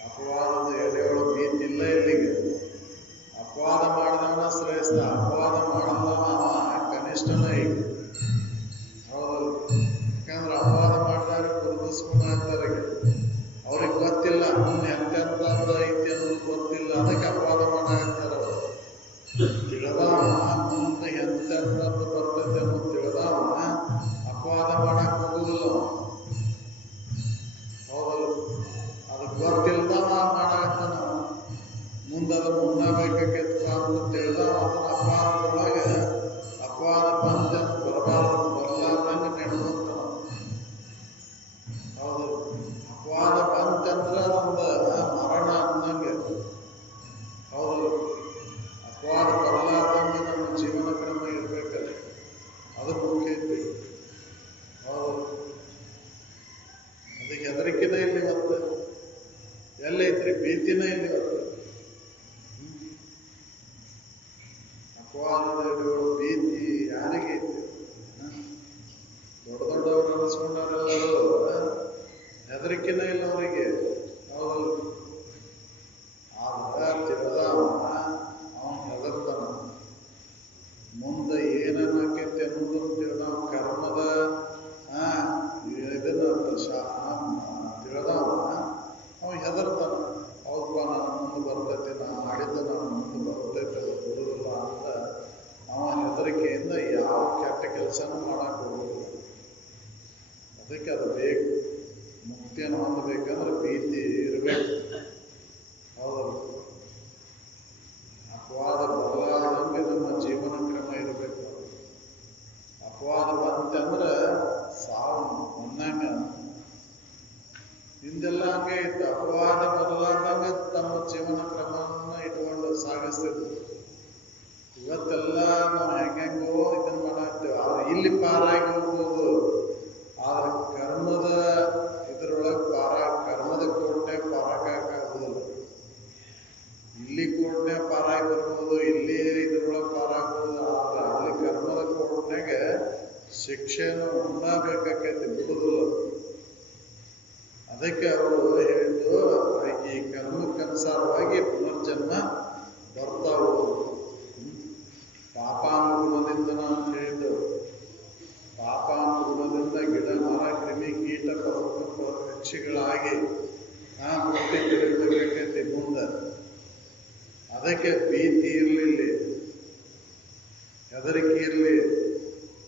ಅಪವಾದದ ಎಡೆಗಳ ಭೀತಿ ಇಲ್ಲ ಇಲ್ಲಿಗೆ. ಅಪವಾದ ಮಾಡಿದವನ ಶ್ರೇಷ್ಠ, ಅಪವಾದ ಮಾಡದವ ಕನಿಷ್ಠನ ಈಗ. ಹೌದಲ್ಲ? ಯಾಕಂದ್ರೆ ಅಪವಾದ ಮಾಡಿದಾಗ ಗುರುತಿಸ್ಕೊಂಡಾಗ್ತಾರೆ. ಅವ್ರಿಗೆ ಗೊತ್ತಿಲ್ಲ ಮುಂದೆ ಎಂತೆಂತ ಐತಿ ಅನ್ನೋದು ಗೊತ್ತಿಲ್ಲ, ಅದಕ್ಕೆ ಅಪವಾದ ಮಾಡಾಕ್ತಾರ. ತಿಳಿದವ ಮುಂದೆ ಎಂತೆಂತದ್ದು ಬರ್ತೈತೆ ಅನ್ನೋದು ತಿಳಿದವ ಅಪವಾದ ಮಾಡಕ್ ಹೋಗುದಿಲ್ಲ. ಹೌದಲ್ಲ? ಅದಕ್ಕೆ ಗೊತ್ತಿಲ್ದವ ಮಾಡಾಕ್ತಾನ. ಮುಂದದ ಮುನ್ನಬೇಕಪ್ಪ ಅಂತ ತಿಳಿದವ ಅದನ್ನ ಅಪವಾದದೊಳಗೆ ಅಪವಾದ ಬಂದ ಬರಲಾರ್ದಂಗೆ ನಡೆದಂತಾನ. ಹೌದಲ್ಲ? ಅಪವಾದ ಬಂತಂದ್ರೆ ಒಂದು ಮರಣ ಅನ್ನಂಗೆ. ಹೌದಲ್ಲ? ಅಪವಾದ ಬರಲಾರ್ದಂಗೆ ನಮ್ಮ ಜೀವನ ಕ್ರಮ ಇರ್ಬೇಕಲ್ಲ, ಅದು ಮುಖ್ಯ ಐತಿ. ಹೌದಲ್ಲ? ಅದಕ್ಕೆ ಹೆದರಿಕೆನೇ ಇಲ್ಲಿ ಮತ್ತೆ ಎಲ್ಲೈತ್ರಿ? ಭೀತಿನೇ ಇಲ್ಲಿ ಮತ್ತೆ. ಅಪವಾದದ ಭೀತಿ ಯಾರಿಗೈತಿ? ದೊಡ್ಡ ದೊಡ್ಡವರು ಅನಿಸ್ಕೊಂಡಾರೆಲ್ಲರೂ ಹೆದರಿಕೆನೇ ಇಲ್ಲ ಅವರಿಗೆ. ಹೌದಲ್ಲ? ಆದ್ರೆ ತಿಳಿದವ ಅವನು ಹೆದರ್ತಾನ. ಮುಂದೆ ಏನನ್ನಕೈತಿ ಅನ್ನೋದನ್ನು ತಿಳಿದವ ಕರ್ಮದ ಇದನ್ನ ತಿಳಿದವ ಅವ ಹೆದರ್ತಾನ. ಹೌದಪ್ಪ ನಾನು ಮುಂದೆ ಬರ್ತೈತಿ, ನಾನು ಮಾಡಿದ್ದ ನಾನು ಮುಂದೆ ಬರ್ತೈತೆ, ಅದು ಬರುದಿಲ್ಲ ಅಂತ ಅವ ಹೆದರಿಕೆಯಿಂದ ಯಾವ ಕೆಟ್ಟ ಕೆಲಸನೂ ಮಾಡಕ್ ಹೋಗುದಿಲ್ಲ. ಅದಕ್ಕೆ ಅದು ಬೇಕು. ಮುಕ್ತಿಯನ್ನು ಹೊಂದಬೇಕಂದ್ರೆ ಭೀತಿ ಇರಬೇಕು. ಹೌದಲ್ಲ? ಅಪವಾದ ಬರಲಾರ್ದಂಗೆ ನಮ್ಮ ಜೀವನ ಕ್ರಮ ಇರಬೇಕು. ಅಪವಾದ ಬಂತಂದ್ರೆ ಸಾವು ಅನ್ನಂಗ. ಹಿಂದೆಲ್ಲ ಹಂಗೆ ಇತ್ತು. ಅಪವಾದ ಬರಲಾರ್ದಂಗೆ ತಮ್ಮ ಜೀವನ ಕ್ರಮವನ್ನ ಇಟ್ಕೊಂಡು ಸಾಗಿಸ್ತಿದ್ರು. ಇವತ್ತೆಲ್ಲ ನಾವು ಹೆಂಗೋ ಇದನ್ನ ಮಾಡಾಕ್ತೇವೆ. ಆದ್ರೆ ಇಲ್ಲಿ ಪಾರಾಗಿ ಹೋಗ್ಬೋದು. ಆದ್ರೆ ಕರ್ಮದ ಇದರೊಳಗೆ ಕರ್ಮದ ಕೋಟೆ ಪಾರಾಗುವುದಿಲ್ಲ. ಇಲ್ಲಿ ಕೋಟೆ ಪಾರಾಗಿ ಬರ್ಬೋದು, ಇಲ್ಲಿ ಇದ್ರೊಳಗೆ ಪಾರಾಗ್ಬೋದು. ಆದ್ರೆ ಅಲ್ಲಿ ಕರ್ಮದ ಕೋಟೆಗೆ ಶಿಕ್ಷೆಯನ್ನು ಉಣ್ಣಬೇಕಾಕೈತಿ, ಬಿಡುದಿಲ್ಲ. ಅದಕ್ಕೆ ಅವರು ಹೇಳಿದ್ದು ಈ ಕರ್ಮಕ್ಕನುಸಾರವಾಗಿ ಪುನರ್ಜನ್ಮ ಬರ್ತಾ ಹೋಗುದು. ಪಾಪಾನುಗುಣದಿಂದ ನಾನು ಹೇಳಿದ್ದು, ಪಾಪಾನುಗುಣದಿಂದ ಗಿಡ ಮರ ಕ್ರಿಮಿ ಕೀಟ ಪಕ್ಷಿಗಳಾಗಿ ಹುಟ್ಟಿ ತಿಳಿಬೇಕಾಕೈತಿ ಮುಂದೆ. ಅದಕ್ಕೆ ಭೀತಿ ಇರಲಿಲ್ಲ, ಹೆದರಿಕೆ ಇರಲಿ.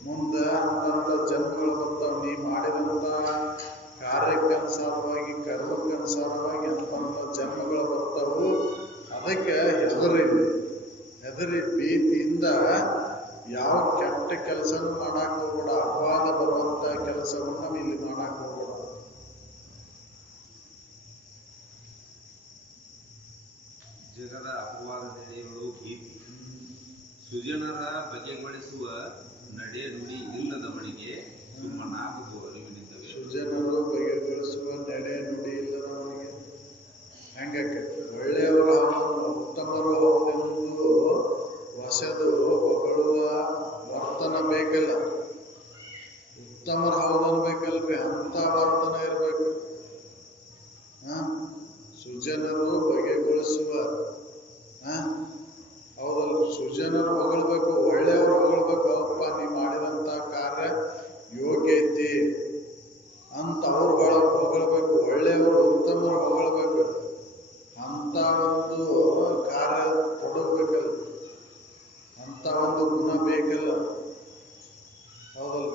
ಮುಂದೆ ಅಂತಂತ ಜನ್ಮಗಳು ಬರ್ತಾವ. ನೀ ಮಾಡಿದಂಥ ಕಾರ್ಯಕ್ಕನುಸಾರವಾಗಿ ಕರ್ಮಕ್ಕನುಸಾರವಾಗಿ ಅಂತಂತ ಜನ್ಮಗಳು ಬರ್ತಾವು. ಅದಕ್ಕೆ ಹೆದರಿ ಭೀತಿಯಿಂದ ಯಾವ ಕೆಟ್ಟ ಕೆಲಸನೂ ಮಾಡಾಕ್ ಹೋಗ್ಬೇಡ. ಅಪವಾದ ಬರುವಂತ ಕೆಲಸವನ್ನ ಇಲ್ಲಿ ಮಾಡಾಕ್ ಹೋಗ್ಬೇಡ. ಜಗದ ಅಪವಾದದಡಿಯಳು ಭೀತಿ. ಸುಜನರ ಬಗೆಗೊಳಿಸುವ ನಡೆ ನುಡಿ ಇಲ್ಲದವನಿಗೆ ಸುಮ್ಮನಾಗುವುದು ಅರಿವಿನಿಂದವೇ. ಸುಜನರು ಬಗೆಗೊಳಿಸುವ ನಡೆ ನುಡಿ ಇಲ್ಲದವನಿಗೆ ಹೆಂಗಾಕೈತಿ? ಒಳ್ಳೆಯವರು ಉತ್ತಮರು ಹೌದೆಂದು ಹೊಸದು ಹೊಗಳುವ ವರ್ತನ ಬೇಕಲ್ಲ. ಉತ್ತಮರು ಹೌದನ್ಬೇಕಲ್ರಿ, ಅಂತ ವರ್ತನ ಇರಬೇಕು. ಸುಜನರು ಬಗೆಗೊಳಿಸುವ ಹೌದಲ್ಲ? ಸುಜನರು ಹೊಗಳ್ಬೇಕು, ಒಳ್ಳೆಯವರು ಹೊಗಳ್ಬೇಕು. ಅವಪ್ಪ ನೀ ಮಾಡಿದಂತ ಕಾರ್ಯ ಯೋಗ್ಯ ಐತಿ ಅಂತ ಅವ್ರು ಹೊಗಳ್ಬೇಕು. ಒಳ್ಳೆಯವರು ಉತ್ತಮರು ಹೊಗಳ್ಬೇಕು. ಅಂತ ಒಂದು ಕಾರ್ಯ ತೊಡಗಬೇಕಲ್ಲ, ಅಂತ ಒಂದು ಗುಣ ಬೇಕಲ್ಲ. ಹೌದಲ್ಲ?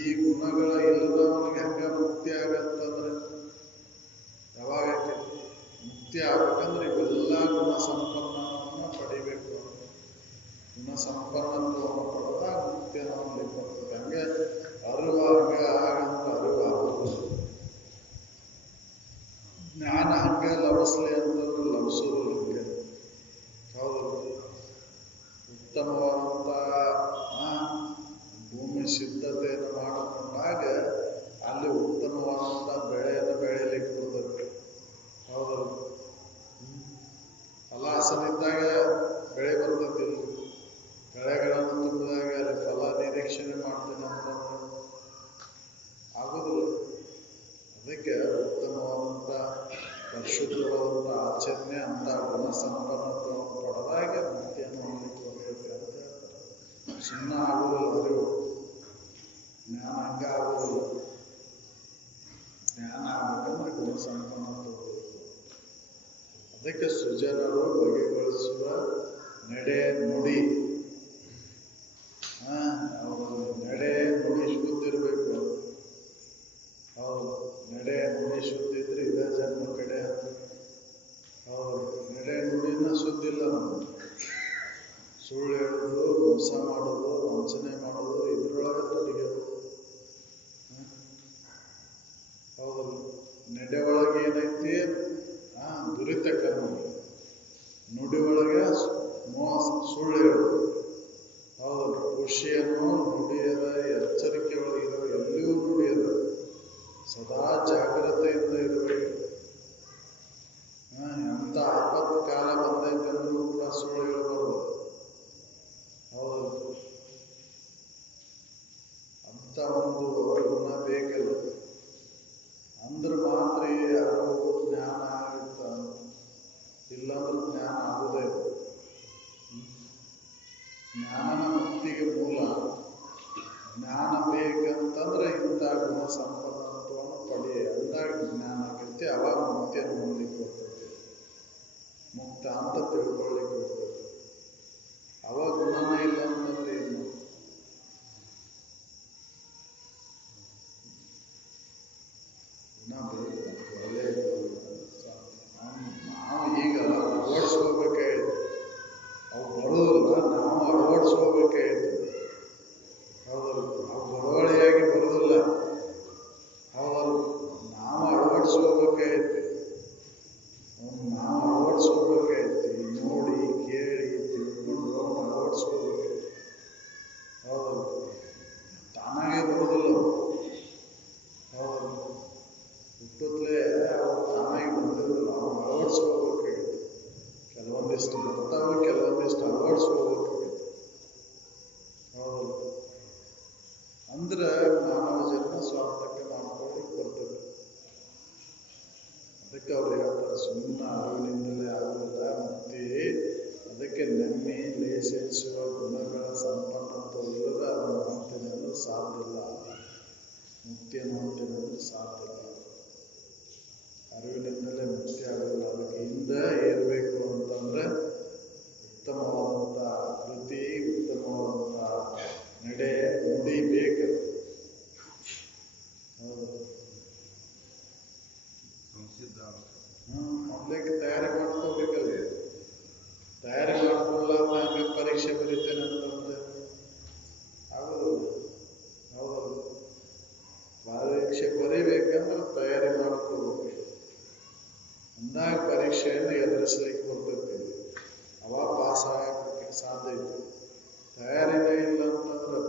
ಈ ಗುಣಗಳ ಇಲ್ಲದವನಿಗೆ ಹೆಂಗ ಮುಕ್ತಿ ಆಗತ್ತಂದ್ರೆ ಯಾವಾಗ ಮುಕ್ತಿ ಆಗ್ಬೇಕಂದ್ರೆ ಇವೆಲ್ಲ ಗುಣ ಸಂಪನ್ನವನ್ನು ಪಡಿಬೇಕು. ಗುಣ ಸಂಪನ್ನತ್ವವನ್ನು ಪಡೆದಾಗ ಮುಕ್ತಿಯನ್ನು ಹೊಂದಲಿಕ್ಕೆ ಬರ್ತದೆ. ಹಂಗೆ ಅರಿವಾಗ ಆಗಂತ ಅರಿವಾಗುವುದು. ಜ್ಞಾನ ಹಂಗೆ ಲಭಿಸ್ಲಿ ಅಂತಂದ್ರೆ ಲಭಿಸೋದಿಲ್ಲ. ಉತ್ತಮವಾದಂಥ ಭೂಮಿ ಸಿದ್ಧತೆಯನ್ನು ಮಾಡಿಕೊಂಡಾಗ ಅಲ್ಲಿ ಉತ್ತಮವಾದಂಥ ಬೆಳೆಯನ್ನು ಬೆಳೆಯಲಿಕ್ಕೆ ಬರ್ತದೆ. ಹೌದಲ್ಲ? ಫಲಾಸನಿದ್ದಾಗ ಬೆಳೆ ಬರ್ತದೆ. ಬೆಳೆಗಳನ್ನು ತುಂಬಿದಾಗ ಅಲ್ಲಿ ಫಲ ನಿರೀಕ್ಷಣೆ ಮಾಡ್ತೇನೆ ಅಂತಂದ್ರೆ ಆಗೋದಿಲ್ಲ. ಅದಕ್ಕೆ ಉತ್ತಮವಾದಂಥ ಪರಿಶುದ್ಧವಾದಂಥ ಆಚರಣೆ ಅಂತ ಗುಣ ಸಂಪನ್ನತ್ವವನ್ನು ಪಡೆದಾಗ ಮುಕ್ತಿಯನ್ನು ಹೊಂದಲಿಕ್ಕೆ ಬರ್ತೈತೆ ಅಂತ ಹೇಳ್ತಾರೆ. ಸುಮ್ಮನೆ ಆಗೋದಿಲ್ಲ. ಅರಿವು ಜ್ಞಾನ ಹಂಗ ಆಗೋದಿಲ್ಲ. ಜ್ಞಾನ ಆಗ್ಬೇಕಂದ್ರೆ ಗುಣ ಸಂಪನ್ನತ್ವ. ಅದಕ್ಕೆ ಸುಜನರು ಬಗೆಗೊಳಿಸುವ ನಡೆ ನುಡಿ, ಅವರು ನಡೆ ನುಡಿ ಶುದ್ಧಿರ್ಬೇಕು. ಹೌದು, ನಡೆ ನುಡಿ ಶುದ್ಧಿದ್ರೆ ಇದೇ ಜನ್ಮ ಕಡೆ ಅಂತ. ಹೌದು, ನಡೆ ನುಡಿನ ಶುದ್ಧಿಲ್ಲ. ನಮ್ಗೆ ಸುಳ್ಳು ಹೇಳೋದು, ಮೋಸ ಮಾಡೋದು, ವಂಚನೆ ಮಾಡೋದು ಇದ್ರೊಳಗೆ ತೊಡಗೋದು. ಹೌದಲ್ಲ? ನಡೆ ಒಳಗೆ ಏನೈತಿ? ದುರಿತ ಕರ್ಮ. ನುಡಿ ಒಳಗೆ ಮೋಸ, ಸುಳ್ಳು ಹೇಳೋದು. ಹೌದು, ಖುಷಿಯನ್ನು ನುಡಿಯದ, ಎಚ್ಚರಿಕೆ ಒಳಗಿರೋ ಎಲ್ಲಿಯೂ ನುಡಿಯದ, ಸದಾ ಜಾಗ್ರತೆಯಿಂದ ಇರಬೇಕು. ಎಂಥ ಆಪತ್ತು ಕಾಲ ಬಂದೈತಂದ್ರೂ ಕೂಡ ಸುಳ್ಳು ಹೇಳಬಾರ್ದು. ಹೌದು, ಅಂತ ಒಂದು ಗುಣ ಬೇಕಲ್ಲ. ಅಂದ್ರೆ ಮಾತ್ರ ಯಾರು ಜ್ಞಾನ ಆಗುತ್ತ, ಇಲ್ಲಾಂದ್ರೆ ಜ್ಞಾನ ಆಗುದೇ ಇಲ್ಲ. ಜ್ಞಾನ ಮುಕ್ತಿಗೆ ಮೂಲ. ಜ್ಞಾನ ಬೇಕಂತಂದ್ರೆ ಇಂಥ ಗುಣ ಸಂಪನ್ನತ್ವವನ್ನು ಪಡೆಯ. ಅಂದಾಗ ಜ್ಞಾನ ಆಗೈತಿ, ಅವಾಗ ಮುಕ್ತಿಯನ್ನು ಹೊಂದಲಿಕ್ಕೆ ಬರ್ತೈತಿ. ಮುಕ್ತ ಅಂತ ತಿಳ್ಕೊಳ್ಳಿಕ್ಕೆ ಬರ್ತೈತಿ. ಅವಾಗ ಗುಣನ ಇಲ್ಲ ಅಂತಂದ್ರೆ ಏನು? ಗುಣ ಬೇಕು, ಒಳ್ಳೆಯ ನಾವು ಈಗ ಅಳವಡಿಸ್ಕೋಬೇಕಾಯ್ತು. ಅವು ಬರೋದಿಲ್ಲ, ನಾವು ಅಳವಡಿಸ್ಕೋಬೇಕಾಯ್ತು. ಹೌದಲ್ಲ? ಅವು ಬಡವಳಿಯಾಗಿ ಬರೋದಿಲ್ಲ. ಹೌದಲ್ಲ? ನಾವು ಅಳವಡಿಸ್ಕೋಬೇಕಾಯ್ತು. ನಾವು ಅಳವಡಿಸ್ಕೋಬೇಕಾಯ್ತು. ನೋಡಿ, ಕೇಳಿ, ತಿಳ್ಕೊಂಡು ಅಳವಡಿಸ್ಕೋಬೇಕಾಯ್ತು. ಹೌದಲ್ಲ? ತಾನಾಗೆ ಬರೋದಿಲ್ಲ. ಹೌದಲ್ಲ? ಹುಟ್ಟುತ್ತಲೇ ಅವ್ರು ತಾನಾಗಿ ಬಂದಿರಲ್ಲ. ಅವ್ರು ಅಳವಡಿಸ್ಕೋಬೇಕಾಗಿತ್ತು. ಕೆಲವೊಂದಿಷ್ಟು ಬರ್ತಾವೆ, ಕೆಲವೊಂದಿಷ್ಟು ಅಳವಡಿಸ್ಕೋಬೇಕಾಗಿತ್ತು. ಹೌದಲ್ಲ? ಅಂದ್ರೆ ಮಾನವ ಜನ್ಮ ಸ್ವಾರ್ಥಕ್ಕೆ ಮಾಡ್ಕೊಳ್ಳಿಕ್ಕೆ ಬರ್ತದೆ. ಅದಕ್ಕೆ ಅವ್ರು ಹೇಳ್ತಾರೆ, ಸುಮ್ಮನೆ ಅರಿವಿನಿಂದಲೇ ಆಗುವುದಿಲ್ಲ ಮುಕ್ತಿ. ಅದಕ್ಕೆ ನೆಮ್ಮಿ ಲೇಸಿಸುವ ಗುಣಗಳ ಸಂಪನ್ನತ್ವ ಇಲ್ಲದ ಅದನ್ನು ಹೊಂತೇನೆ ಅಂದ್ರೆ ಸಾಧ್ಯ ಇಲ್ಲ. ಮುಕ್ತಿಯನ್ನು ಹೊಂತೇನೆ ಅಂದ್ರೆ ಸಾಧ್ಯ ಇಲ್ಲ. ಅರಿವಿನಿಂದಲೇ ಮುಕ್ತಿ ಆಗೋದಿಲ್ಲ. ಅದಕ್ಕೆ ಹಿಂದೆ ಇರಬೇಕು ಅಂತಂದ್ರೆ ಉತ್ತಮವಾದಂಥ ಕೃತಿ, ಉತ್ತಮವಾದಂಥ ನಡೆ ನುಡಿ ಬೇಕು. ಮೊದಲಿಗೆ ತಯಾರಿ ಮಾಡ್ಕೋಬೇಕಲ್ಲ. ತಯಾರಿ ಮಾಡ್ಕೊಳ್ಳ ಹಂಗೆ ಪರೀಕ್ಷೆ ಬರೀತೇನೆ ಅಂತಂದ್ರೆ ಆಗೋದಿಲ್ಲ. ಹೌದಲ್ಲ? ಪರೀಕ್ಷೆ ಬರೀಬೇಕಂದ್ರೆ ತಯಾರಿ ಮಾಡ್ಕೋಬೇಕು. ಅಂದಾಗ ಪರೀಕ್ಷೆಯನ್ನು ಎದುರಿಸಲಿಕ್ಕೆ ಬರ್ತೈತಿ. ಅವಾಗ ಪಾಸ್ ಆಗಕ್ಕೆ ಸಾಧ್ಯ ಐತಿ. ತಯಾರಿನೇ ಇಲ್ಲ ಅಂತಂದ್ರೆ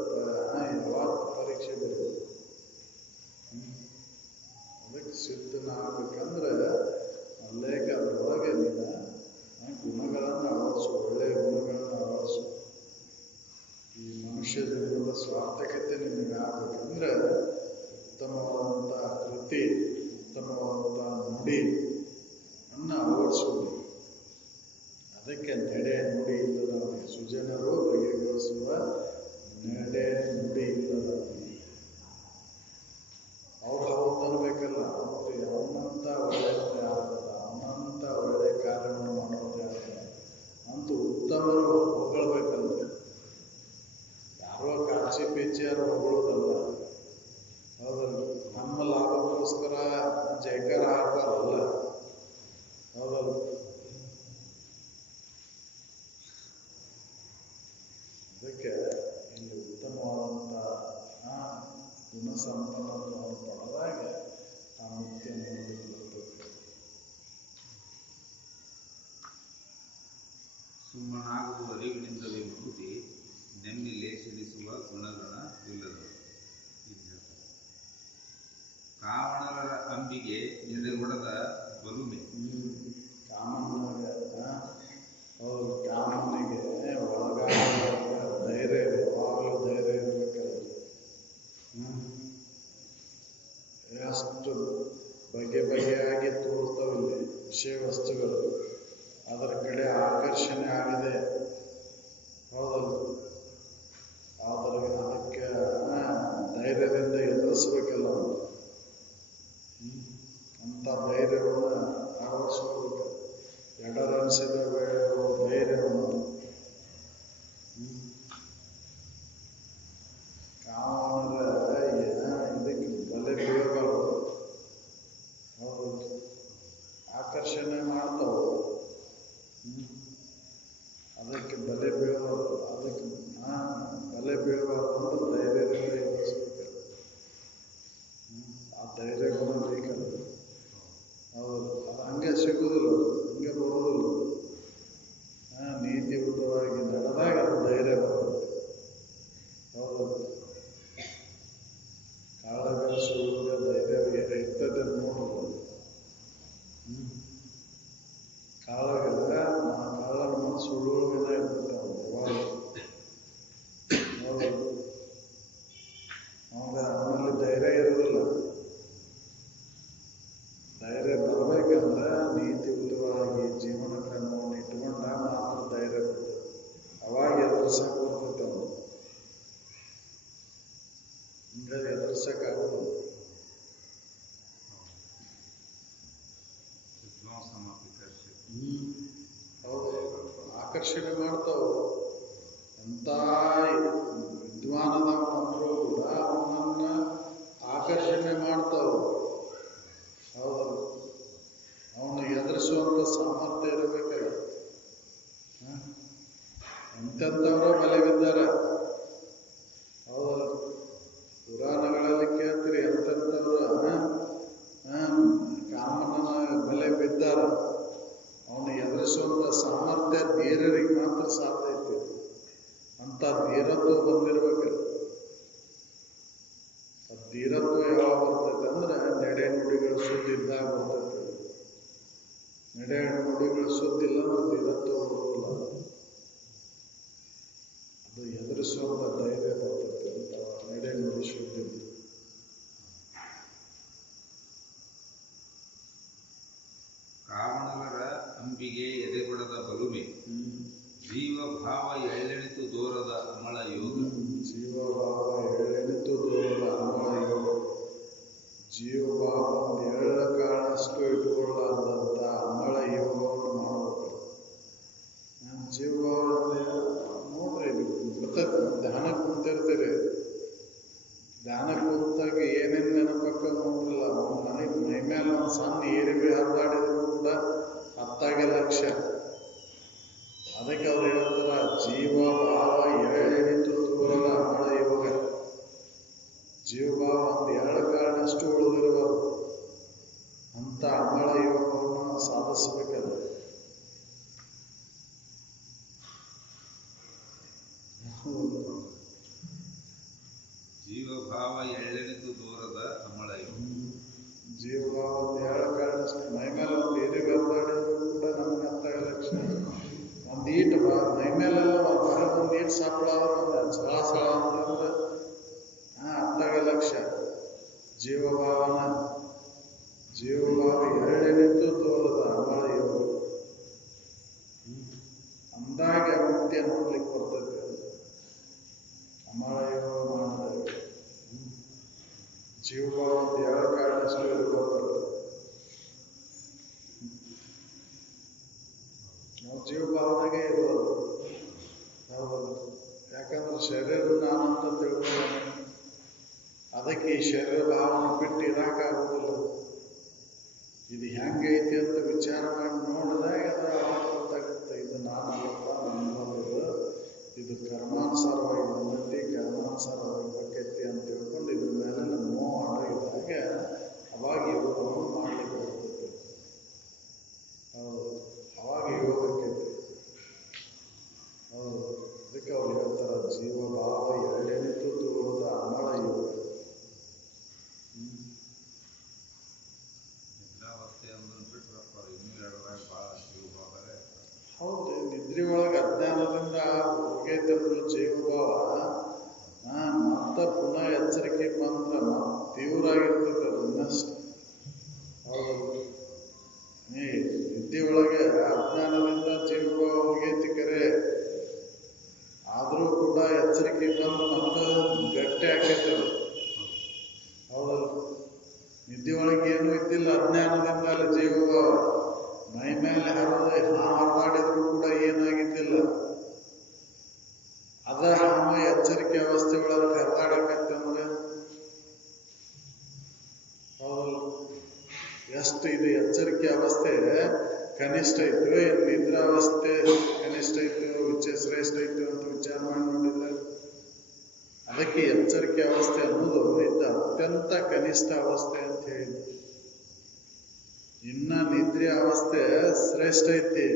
ಯಾವತ್ತು ಪರೀಕ್ಷೆ ಬರೋದು? ಅದಕ್ಕೆ ಸಿದ್ಧನಾಗಬೇಕಂದ್ರೆ ಅಲ್ಲೇಕ ಅದರೊಳಗೆ ನೀನು ಗುಣಗಳನ್ನು ಅಳವಡಿಸು, ಒಳ್ಳೆಯ ಗುಣಗಳನ್ನು ಅಳವಡಿಸು. ಈ ಮನುಷ್ಯ ಜೀವನದ ಸ್ವಾರ್ಥಕತೆ ನಿನಗೆ ಆಗಬೇಕಂದ್ರೆ ಉತ್ತಮವಾದಂಥ ಕೃತಿ, ಉತ್ತಮವಾದಂಥ ನುಡಿ ಅನ್ನು ಅಳವಡಿಸುವುದು. ಅದಕ್ಕೆ ನಡೆ ನುಡಿ ಇಲ್ಲದ ಸುಜನರು ಬಗೆಗೊಳಿಸುವ ನಡೆ ನುಡಿ ಇಲ್ಲದ ಅವ್ರು ಹೌದು ಅನ್ಬೇಕಲ್ಲ. ಅವ್ರು ಅವನಂತ ಒಳ್ಳೆಯದು ಯಾರದ, ಅವನಂತ ಒಳ್ಳೆ ಕಾರ್ಯವನ್ನು ಮಾಡೋದು ಯಾರದ ಅಂತೂ ಉತ್ತಮರು ಹೊಗಳ್ಬೇಕಲ್ಲ. ಯಾರೋ ಕಾಚಿ ಪೀಚಿ ಯಾರು ಹೊಗಳೋದಲ್ಲ. ಹೌದಲ್ಲ? ನಮ್ಮ ಲಾಭಕ್ಕೋಸ್ಕರ ಜಯಕಾರ ಹಾಕಲ್ಲ. ಹೌದಲ್ಲ? ಅದಕ್ಕೆ ಇಲ್ಲಿ ಉತ್ತಮವಾದಂಥ ಗುಣ ಸಂಪನ್ನತ್ವವನ್ನು ಪಡೆದಾಗ ಆ ಮುಕ್ತಿಯನ್ನು ಹೊಂದಲಿಕ್ಕೆ ಬರ್ತದೆ. ಸುಮ್ಮನಾಗುವ ಅರಿವಿನಿಂದವೇ ವಿಭೂತಿ ನೆಮ್ಮಿ ಲೇಷಿಸುವ ಗುಣಗಣ ಇಲ್ಲದವು. ಕಾವಣರ ಅಂಬಿಗೆ ಎದೆಗೊಡದ ಬಲುಮೆ. ಕಾಮನಿಗೆ ಒಳಗಾಗ ಧೈರ್ಯ, ಯಾವಾಗಲೂ ಧೈರ್ಯ ಇರಬೇಕಲ್ಲ. ಎಷ್ಟು ಬಗೆಯಾಗಿ ತೋರ್ತವಿಲ್ಲ ವಿಷಯ ವಸ್ತುಗಳು, ಅದರ ಕಡೆ ಆಕರ್ಷಣೆ ಆಗಿದೆ. ಹೌದಲ್ಲ? ಆದರೆ ಅದಕ್ಕೆ ಧೈರ್ಯದಿಂದ ಎದುರಿಸ್ಬೇಕಲ್ಲ. ಅಂತ ಧೈರ್ಯವನ್ನು ಅಳವಡಿಸ್ಕೋಬೇಕು. ಎಡರನಿಸಿದ ಧೈರ್ಯವನ್ನು ಕಾಮನ ಇದಕ್ಕೆ ಬಲೆ ಬೀಳಬಾರದು. ಹೌದು, ಆಕರ್ಷಣೆ ಮಾಡ್ತಾವೆ, ಅದಕ್ಕೆ ಬಲೆ ಬೀಳಬಾರ್ದು. ಅದಕ್ಕೆ ಬಲೆ ಬೀಳಬಾರ್ದು ಅಂದ್ರೆ ಧೈರ್ಯದಿಂದ ಎದುರಿಸ್ಬೇಕಲ್ಲ. ಆ ಧೈರ್ಯ ಗುಣ ಬೇಕಲ್ಲ. ಹೌದು, ಅದು ಹಂಗೆ ಸಿಗುವುದಿಲ್ಲ, ಹಂಗೆ ಬರುವುದಿಲ್ಲ. ನೀತಿಯುತವಾಗಿ ನಡೆದಾಗ ಅದು ಧೈರ್ಯ ಬರ್ತದೆ. ಹೌದು, ಕಾಳಗಸುವುದೇ ಧೈರ್ಯ ಇರ್ತದೆ ನೋಡೋದು. ಕಾಳನ ಸುಳ್ಳುವಿನ ಇರ್ತದೆ ಯಾವಾಗ. ಹೌದು, ಅವನಲ್ಲಿ ಧೈರ್ಯ ಇರೋದಿಲ್ಲ. ಧೈರ್ಯ ಬರಬೇಕಂದ್ರೆ ನೀತಿಯುತವಾಗಿ ಜೀವನ ಕ್ರಮವನ್ನು ಇಟ್ಕೊಂಡ ಮಾತ್ರ ಧೈರ್ಯ ಬರ್ತದೆ. ಅವಾಗ ಎದುರಿಸಕ್ಕೆ ಬರ್ತೈತೆ ಅವನು. ಹಿಂಗಾಗಿ ಎದುರಿಸಕ್ಕಾಗೋದು. ಹೌದು, ಆಕರ್ಷಣೆ ಮಾಡ್ತಾವ. ಎಂಥ ವಿದ್ವಾನದವನಂದ್ರೂ ಕೂಡ ಅವನನ್ನ ಆಕರ್ಷಣೆ ಮಾಡ್ತಾವ. ಹೌದಲ್ಲ? ಅವನು ಎದುರಿಸುವಂಥ ಸಾಮರ್ಥ್ಯ ಇರಬೇಕಲ್ಲ. ಎಂತೆಂಥವರ ಬಲೆ ಬಿದ್ದಾರೆ. ಹೌದಲ್ಲ? ಪುರಾಣಗಳಲ್ಲಿ ಕೇಳ್ತೀರಿ, ಎಂತೆಂಥವ್ರು ಕಾಮನ ಬಲೆ ಬಿದ್ದಾರ. ಅವನು ಎದುರಿಸುವಂಥ ಸಾಮರ್ಥ್ಯ ಧೀರರಿಗೆ ಮಾತ್ರ ಸಾಧ್ಯ ಐತಿ. ಅಂತ ಧೀರತ್ವ ಬಂದಿರ್ಬೇಕಲ್ಲ. ಧೀರತ್ವ ಯಾವಾಗ ಬರ್ತೈತೆ ಅಂದ್ರೆ ನಡೆ ನುಡಿಗಳು ಸುದ್ದಿ ಇದ್ದಾಗ ಬರ್ತೈತೆ. ನಡೆ ನುಡಿಗಳು ಸುದ್ದಿ ಇಲ್ಲ ಅಂದ್ರೆ ಧೀರತ್ವ ಬರೋದಿಲ್ಲ. ಅದು ಎದುರಿಸುವಂಥ ಧೈರ್ಯ ಬರ್ತೈತೆ ಅಂತ ನಡೆ ನುಡಿ ಸುದ್ದಿ. ಕಾವಣರ ಅಂಬಿಗೆ ಎದೆಗೊಡದ ಬಲುಮೆ. ಜೀವ ಭಾವ ಎಳೆಣಿತು ದೂರದ ಅಮಳ ಯೋಗ. ಜೀವಭಾವ ಎಳೆಣಿತು ದೂರದ ಅಮಳ ಯೋಗ. ಜೀವಭಾವ ಒಂದು ಎಳ್ಳ ಕಾಳಷ್ಟು ಇಟ್ಕೊಳ್ಳಾರ್ದಂಥ ಅಮಳ ಯೋಗವನ್ನು ಮಾಡಬೇಕು. ಜೀವಭಾವ ನೋಡ್ರಿ, ಬರ್ತೈತೆ. ಧ್ಯಾನಕ್ಕೆ ಕುಂತಿರ್ತೀರಿ, ಧ್ಯಾನಕ್ಕೆ ಕುಂತಾಗ ಏನೇನು ನೆನಪಕ್ಕ ನೋಡ್ರಲ್ಲ. ನನಗೆ ಮೈ ಮೇಲೆ ಒಂದು ಸಣ್ಣ ಏರಿಬಿ ಹರಿದಾಡಿದ್ರು ಕೂಡ ಹತ್ತಾಗೆ ಲಕ್ಷ್ಯ. ಅದಕ್ಕೆ ಅವ್ರು ಹೇಳ್ತಾರ, ಜೀವಭಾವ ಎಳೆಣಿತು ದೂರದ ಅಮಳ ಯೋಗ. ಜೀವಭಾವ ಒಂದು ಎರಡು ಕಾರಣಷ್ಟು ಉಳಿದಿರಬಾರ್ದು. ಅಂತ ಅಮಳ ಯೋಗವನ್ನು ಸಾಧಿಸಬೇಕಲ್ಲ. ಜೀವಭಾವ ಎಳೆಣಿತು ದೂರದ ಅಮಳ ಯೋಗ. ಜೀವಭಾವ ಒಂದು ಎರಡು ಕಾರಣಷ್ಟು ಮೈ ಮೇಲೆ ಒಂದು ಏರಿ ಬೆಳೆದಾಡಿದ್ರು ಕೂಡ ನಮ್ಗೆ ಹತ್ತಾಗ ಲಕ್ಷ್ಯ. ಒಂದು ಈಟು ಮೈ ಮೇಲೆಲ್ಲ ಹೊರಗೆ ಒಂದು ಈಟು ಸಪ್ಪಳ ಒಂದು ಸಳ ಅಂತಂದ್ರೆ ಹತ್ತಾಗ ಲಕ್ಷ್ಯ. ಜೀವಭಾವ ಎಳೆಣಿತು ದೂರದ ಅಮಳ ಯೋಗ ಅಂದಾಗ ಮುಕ್ತಿಯ ನೋಡ್ಲಿಕ್ಕೆ ಬರ್ತದೆ. ಅಮಳ ಯೋಗ ಮಾಡಿದಾಗ ಜೀವಭಾವ ಒಂದು ಎರಡು ಕಾರಣಷ್ಟು ಇರಬಾರ್ದು. ನಾವು ಜೀವಭಾವನಾಗೆ ಇರೋದು. ಹೌದಲ್ಲ? ಯಾಕಂದ್ರೆ ಶರೀರ ನಾನಂತ ತಿಳ್ಕೊಂಡು ಅದಕ್ಕೆ ಈ ಶರೀರ ಭಾವನೆ ಬಿಟ್ಟು ಇರೋಕ್ಕಾಗೋದಿಲ್ಲ. ಇದು ಹೆಂಗೈತಿ ಅಂತ ವಿಚಾರ ಮಾಡಿ ನೋಡಿದಾಗ ಅದು ಅವಾಗ ಗೊತ್ತಾಗುತ್ತೆ. ಇದು ನಾನಲ್ಲಪ್ಪ, ನನ್ನಲ್ಲಿದು, ಇದು ಕರ್ಮಾನುಸಾರವಾಗಿ ಬಂದೈತಿ, ಕರ್ಮಾನುಸಾರವಾಗಿ ಬೇಕೈತಿ ಅಂತ ತಿಳ್ಕೊಂಡು ಇದ್ರ ಮೇಲೆ ನಮ್ಮ ನೋವು ಅಡಗಿದಾಗ ಅವಾಗ ಯೋಗವನ್ನು ಮಾಡಲಿಕ್ಕೆ ಬರ್ತೈತಿ. ಹೌದು, ಅವಾಗ ಯೋಗಕ್ಕೈತಿ. ಅದಕ್ಕೆ ಅವ್ರು ಹೇಳ್ತಾರ ಜೀವ ಭಾವ ಎರಡೆನಿತು ತೋರದ ಅಮಳ ಯೋಗ. ನಿದ್ರಾವಸ್ಥೆ ಅಂದ್ರೆ ಬಿಟ್ರಪ್ಪ ಇನ್ನೂ ಎರಡರಾಗ ಭಾಳ ಜೀವಭಾವರೇ. ಹೌದು, ನಿದ್ರೆ ಒಳಗೆ ಅಜ್ಞಾನದಿಂದ ಹೋಗೈತಂದ್ರು ಜೀವಭಾವ ಮತ್ತ ಪುನಃ ಎಚ್ಚರಿಕೆ ಬಂದ್ರೆ ಮತ್ತೆ ತೀವ್ರ ಆಗಿರ್ತದೆ ಅದು ಇನ್ನಷ್ಟು. ಹೌದು, ನಿದ್ದೆ ಒಳಗೆ ಅಜ್ಞಾನದಿಂದ ಜೀವಭಾವ ಹೋಗೈತಿ ಕರೆ, ಆದರೂ ಕೂಡ ಎಚ್ಚರಿಕೆ ಬಂದು ಮತ್ತೆ ಗಟ್ಟಿ ಆಕೈತೆ ಅದು. ಹೌದಲ್ಲ, ನಿದ್ದೆ ಒಳಗೆ ಏನೂ ಇದ್ದಿಲ್ಲ, ಅಜ್ಞಾನದಿಂದ ಅಲ್ಲಿ ಜೀವಭಾವ ಮೈ ಮೇಲೆ ಹಾರಾಡಿದ್ರು ಕೂಡ ಏನಾಗಿದ್ದಿಲ್ಲ. ಅದ ಹಾವ ಎಚ್ಚರಿಕೆ ಅವಸ್ಥೆ ಒಳಗೆ ಹರಿದಾಡಕತ್ತಂದ್ರೆ ಹೌದಲ್ಲ, ಎಷ್ಟು ಇದು ಎಚ್ಚರಿಕೆ ಅವಸ್ಥೆ ಕನಿಷ್ಠ ಇತ್ತು, ನಿದ್ರಾವಸ್ಥೆ ಕನಿಷ್ಠ ಇತ್ತು, ಶ್ರೇಷ್ಠ ಇತ್ತು ಅಂತ ವಿಚಾರ ಮಾಡಿ ನೋಡಿದ್ರೆ ಅದಕ್ಕೆ ಎಚ್ಚರಿಕೆ ಅವಸ್ಥೆ ಅನ್ನೋದು ಇದು ಅತ್ಯಂತ ಕನಿಷ್ಠ ಅವಸ್ಥೆ ಅಂತ ಹೇಳಿದ್ರು. ಇನ್ನ ನಿದ್ರೆ ಅವಸ್ಥೆ ಶ್ರೇಷ್ಠ ಐತಿ,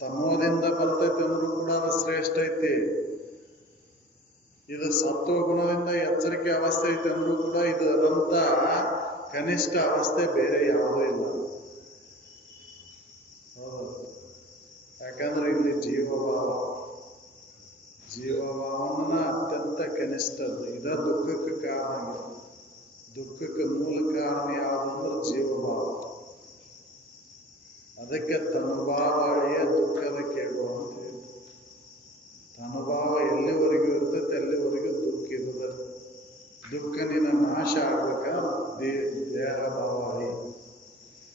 ತಮೋದಿಂದ ಬರ್ತೈತಿ ಅಂದ್ರೂ ಕೂಡ ಅದು ಶ್ರೇಷ್ಠ ಐತಿ. ಇದು ಸತ್ವ ಗುಣದಿಂದ ಎಚ್ಚರಿಕೆ ಅವಸ್ಥೆ ಐತಿ ಅಂದ್ರೂ ಕೂಡ ಇದರಂತ ಕನಿಷ್ಠ ಅವಸ್ಥೆ ಬೇರೆ ಯಾವುದೂ ಇಲ್ಲ. ಯಾಕಂದ್ರೆ ಇಲ್ಲಿ ಜೀವಭಾವನ ಅತ್ಯಂತ ಕನಿಷ್ಠದ್ದು, ಇದ ದುಃಖಕ್ಕೆ ಕಾರಣ ಆಗಿದೆ. ದುಃಖಕ್ಕೆ ಮೂಲ ಕಾರಣ ಯಾವುದಂದ್ರೆ ಜೀವಭಾವ. ಅದಕ್ಕೆ ತನುಭಾವಯೇ ದುಃಖದ ಕೇಳು ಅಂತ ಹೇಳಿ. ತನುಭಾವ ಎಲ್ಲಿವರೆಗೂ ಇರ್ತೈತೆ ಅಲ್ಲಿವರೆಗೂ ದುಃಖ ಇರ್ತದೆ. ದುಃಖ ನಿನ್ನ ನಾಶ ಆಗ್ಬೇಕಾದ್ರೆ ದೇಹಭಾವಯಿ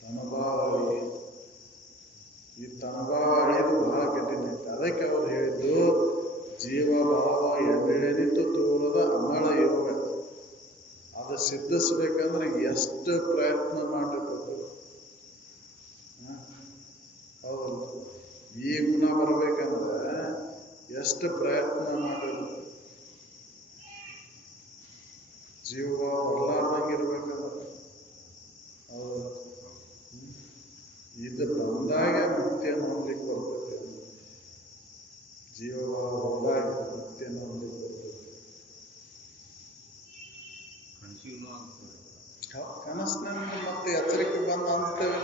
ತನುಭಾವಯಿ. ಈ ತನುಭಾವ ಅಳಿದು ಬಹಳ ಕಠಿಣ ಐತೆ. ಅದಕ್ಕೆ ಅವ್ರು ಹೇಳಿದ್ದು ಜೀವಭಾವ ಎಡೆನಿತು ತೋರದ ಅಮಳ ಯೋಗ. ಅದು ಸಿದ್ಧಿಸ್ಬೇಕಂದ್ರೆ ಎಷ್ಟು ಪ್ರಯತ್ನ ಮಾಡಿರ್ಬೇಕು. ಹೌದಲ್ಲ, ಈ ಗುಣ ಬರ್ಬೇಕಂದ್ರೆ ಎಷ್ಟು ಪ್ರಯತ್ನ ಮಾಡಿರ್ಬೇಕು. ಜೀವಭಾವ ಬರ್ಲಾರ್ದಂಗಿರ್ಬೇಕಂದ್ರೆ ಹೌದಲ್ಲ, ಇದು ಬಂದಾಗ ಮುಕ್ತಿಯನ್ನು ಹೊಂದಲಿಕ್ಕೆ ಬರ್ತದೆ. ಜೀವಭಾವ ಬಂದಾಗ ಮುಕ್ತಿಯನ್ನು ಹೊಂದಲಿಕ್ಕೆ ಬರ್ತದೆ. ಕನಸಿನಲ್ಲಿ ಮತ್ತೆ ಎಚ್ಚರಿಕೆ ಬಂದು ಅನ್ಸ್ತೇವೆ.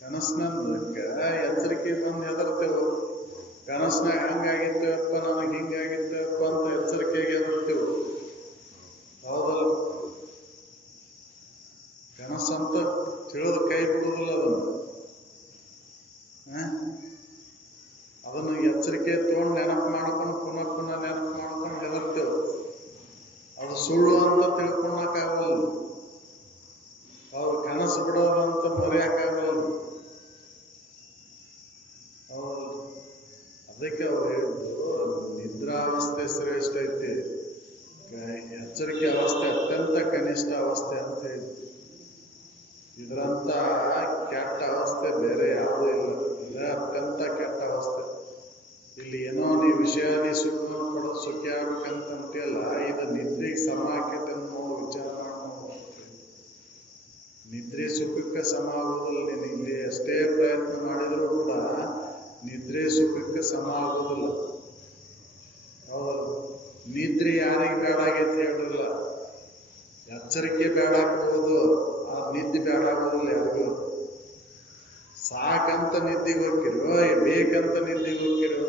ಕನಸಿನಕ್ಕೆ ಎಚ್ಚರಿಕೆ ಬಂದು ಹೆದರ್ತೇವೆ. ಕನಸಿನಾಗ ಹಂಗಾಗಿದ್ದೇವಪ್ಪ, ನನಗೆ ಹಿಂಗಾಗಿದ್ದೇವಪ್ಪ ಅಂತ ಎಚ್ಚರಿಕೆಗೆ ಹೆದರ್ತೇವೆ. ಹೌದಲ್ಲ, ಕನಸಂತ ತಿಳಿದು ಕೈ ಬಿಡುವುದಿಲ್ಲ ಅದನ್ನು ಎಚ್ಚರಿಕೆ ತಗೊಂಡು ನೆನಪು ಮಾಡ್ಕೊಂಡು ಪುನಃ ನೆನಪು ಮಾಡ್ಕೊಂಡು ಹೆದರ್ತೇವೆ. ಅದು ಸುಳ್ಳು ಅಂತ ತಿಳ್ಕೊಳಕ್ಕಾಗಲ್ಲ. ಅವ್ರು ಕನಸು ಬಿಡೋದಂತ ಮರೆಯಕ್ಕಾಗಲ್ಲ. ಹೌದಲ್ಲ, ಅದಕ್ಕೆ ಅವ್ರು ಹೇಳಿದ್ರು ನಿದ್ರಾವಸ್ಥೆ ಶ್ರೇಷ್ಠ ಐತಿ, ಎಚ್ಚರಿಕೆ ಅವಸ್ಥೆ ಅತ್ಯಂತ ಕನಿಷ್ಠ ಅವಸ್ಥೆ ಅಂತ ಹೇಳಿದ್ರು. ಇದರಂತ ಕೆಟ್ಟ ಅವಸ್ಥೆ ಬೇರೆ ಯಾವುದೂ ಇಲ್ಲ. ಇದೇ ಅತ್ಯಂತ ಕೆಟ್ಟ ಅವಸ್ಥೆ. ಇಲ್ಲಿ ಏನೋ ನೀವು ವಿಷಯ ಸುಖ ಪಡೋದು ಸುಖಿ ಆಗ್ಬೇಕಂತ ಅಂತೀಯಲ್ಲ, ಇದು ನಿದ್ರೆಗೆ ಸಮ ಆಕೈತೆ ಅನ್ನೋ ವಿಚಾರ ಮಾಡಿ. ನಿದ್ರೆ ಸುಖಕ್ಕೆ ಸಮ ಆಗೋದಿಲ್ಲ. ನೀನು ಇಲ್ಲಿ ಎಷ್ಟೇ ಪ್ರಯತ್ನ ಮಾಡಿದರೂ ಕೂಡ ನಿದ್ರೆ ಸುಖಕ್ಕೆ ಸಮ ಆಗೋದಿಲ್ಲ. ಹೌದಲ್ಲ, ನಿದ್ರೆ ಯಾರಿಗೆ ಬೇಡ ಆಗೈತೆ ಹೇಳ್ರಲ್ಲ. ಎಚ್ಚರಿಕೆ ಬೇಡ ಆಗ್ಬೋದು, ಆ ನಿದ್ದೆ ಬೇಡ ಆಗೋದಿಲ್ಲ ಯಾರಿಗೂ. ಸಾಕಂತ ನಿದ್ದೆಗೆ ಹೋಗಿರೋ, ಬೇಕಂತ ನಿದ್ದೆಗೆ ಹೋಗಿರೋ.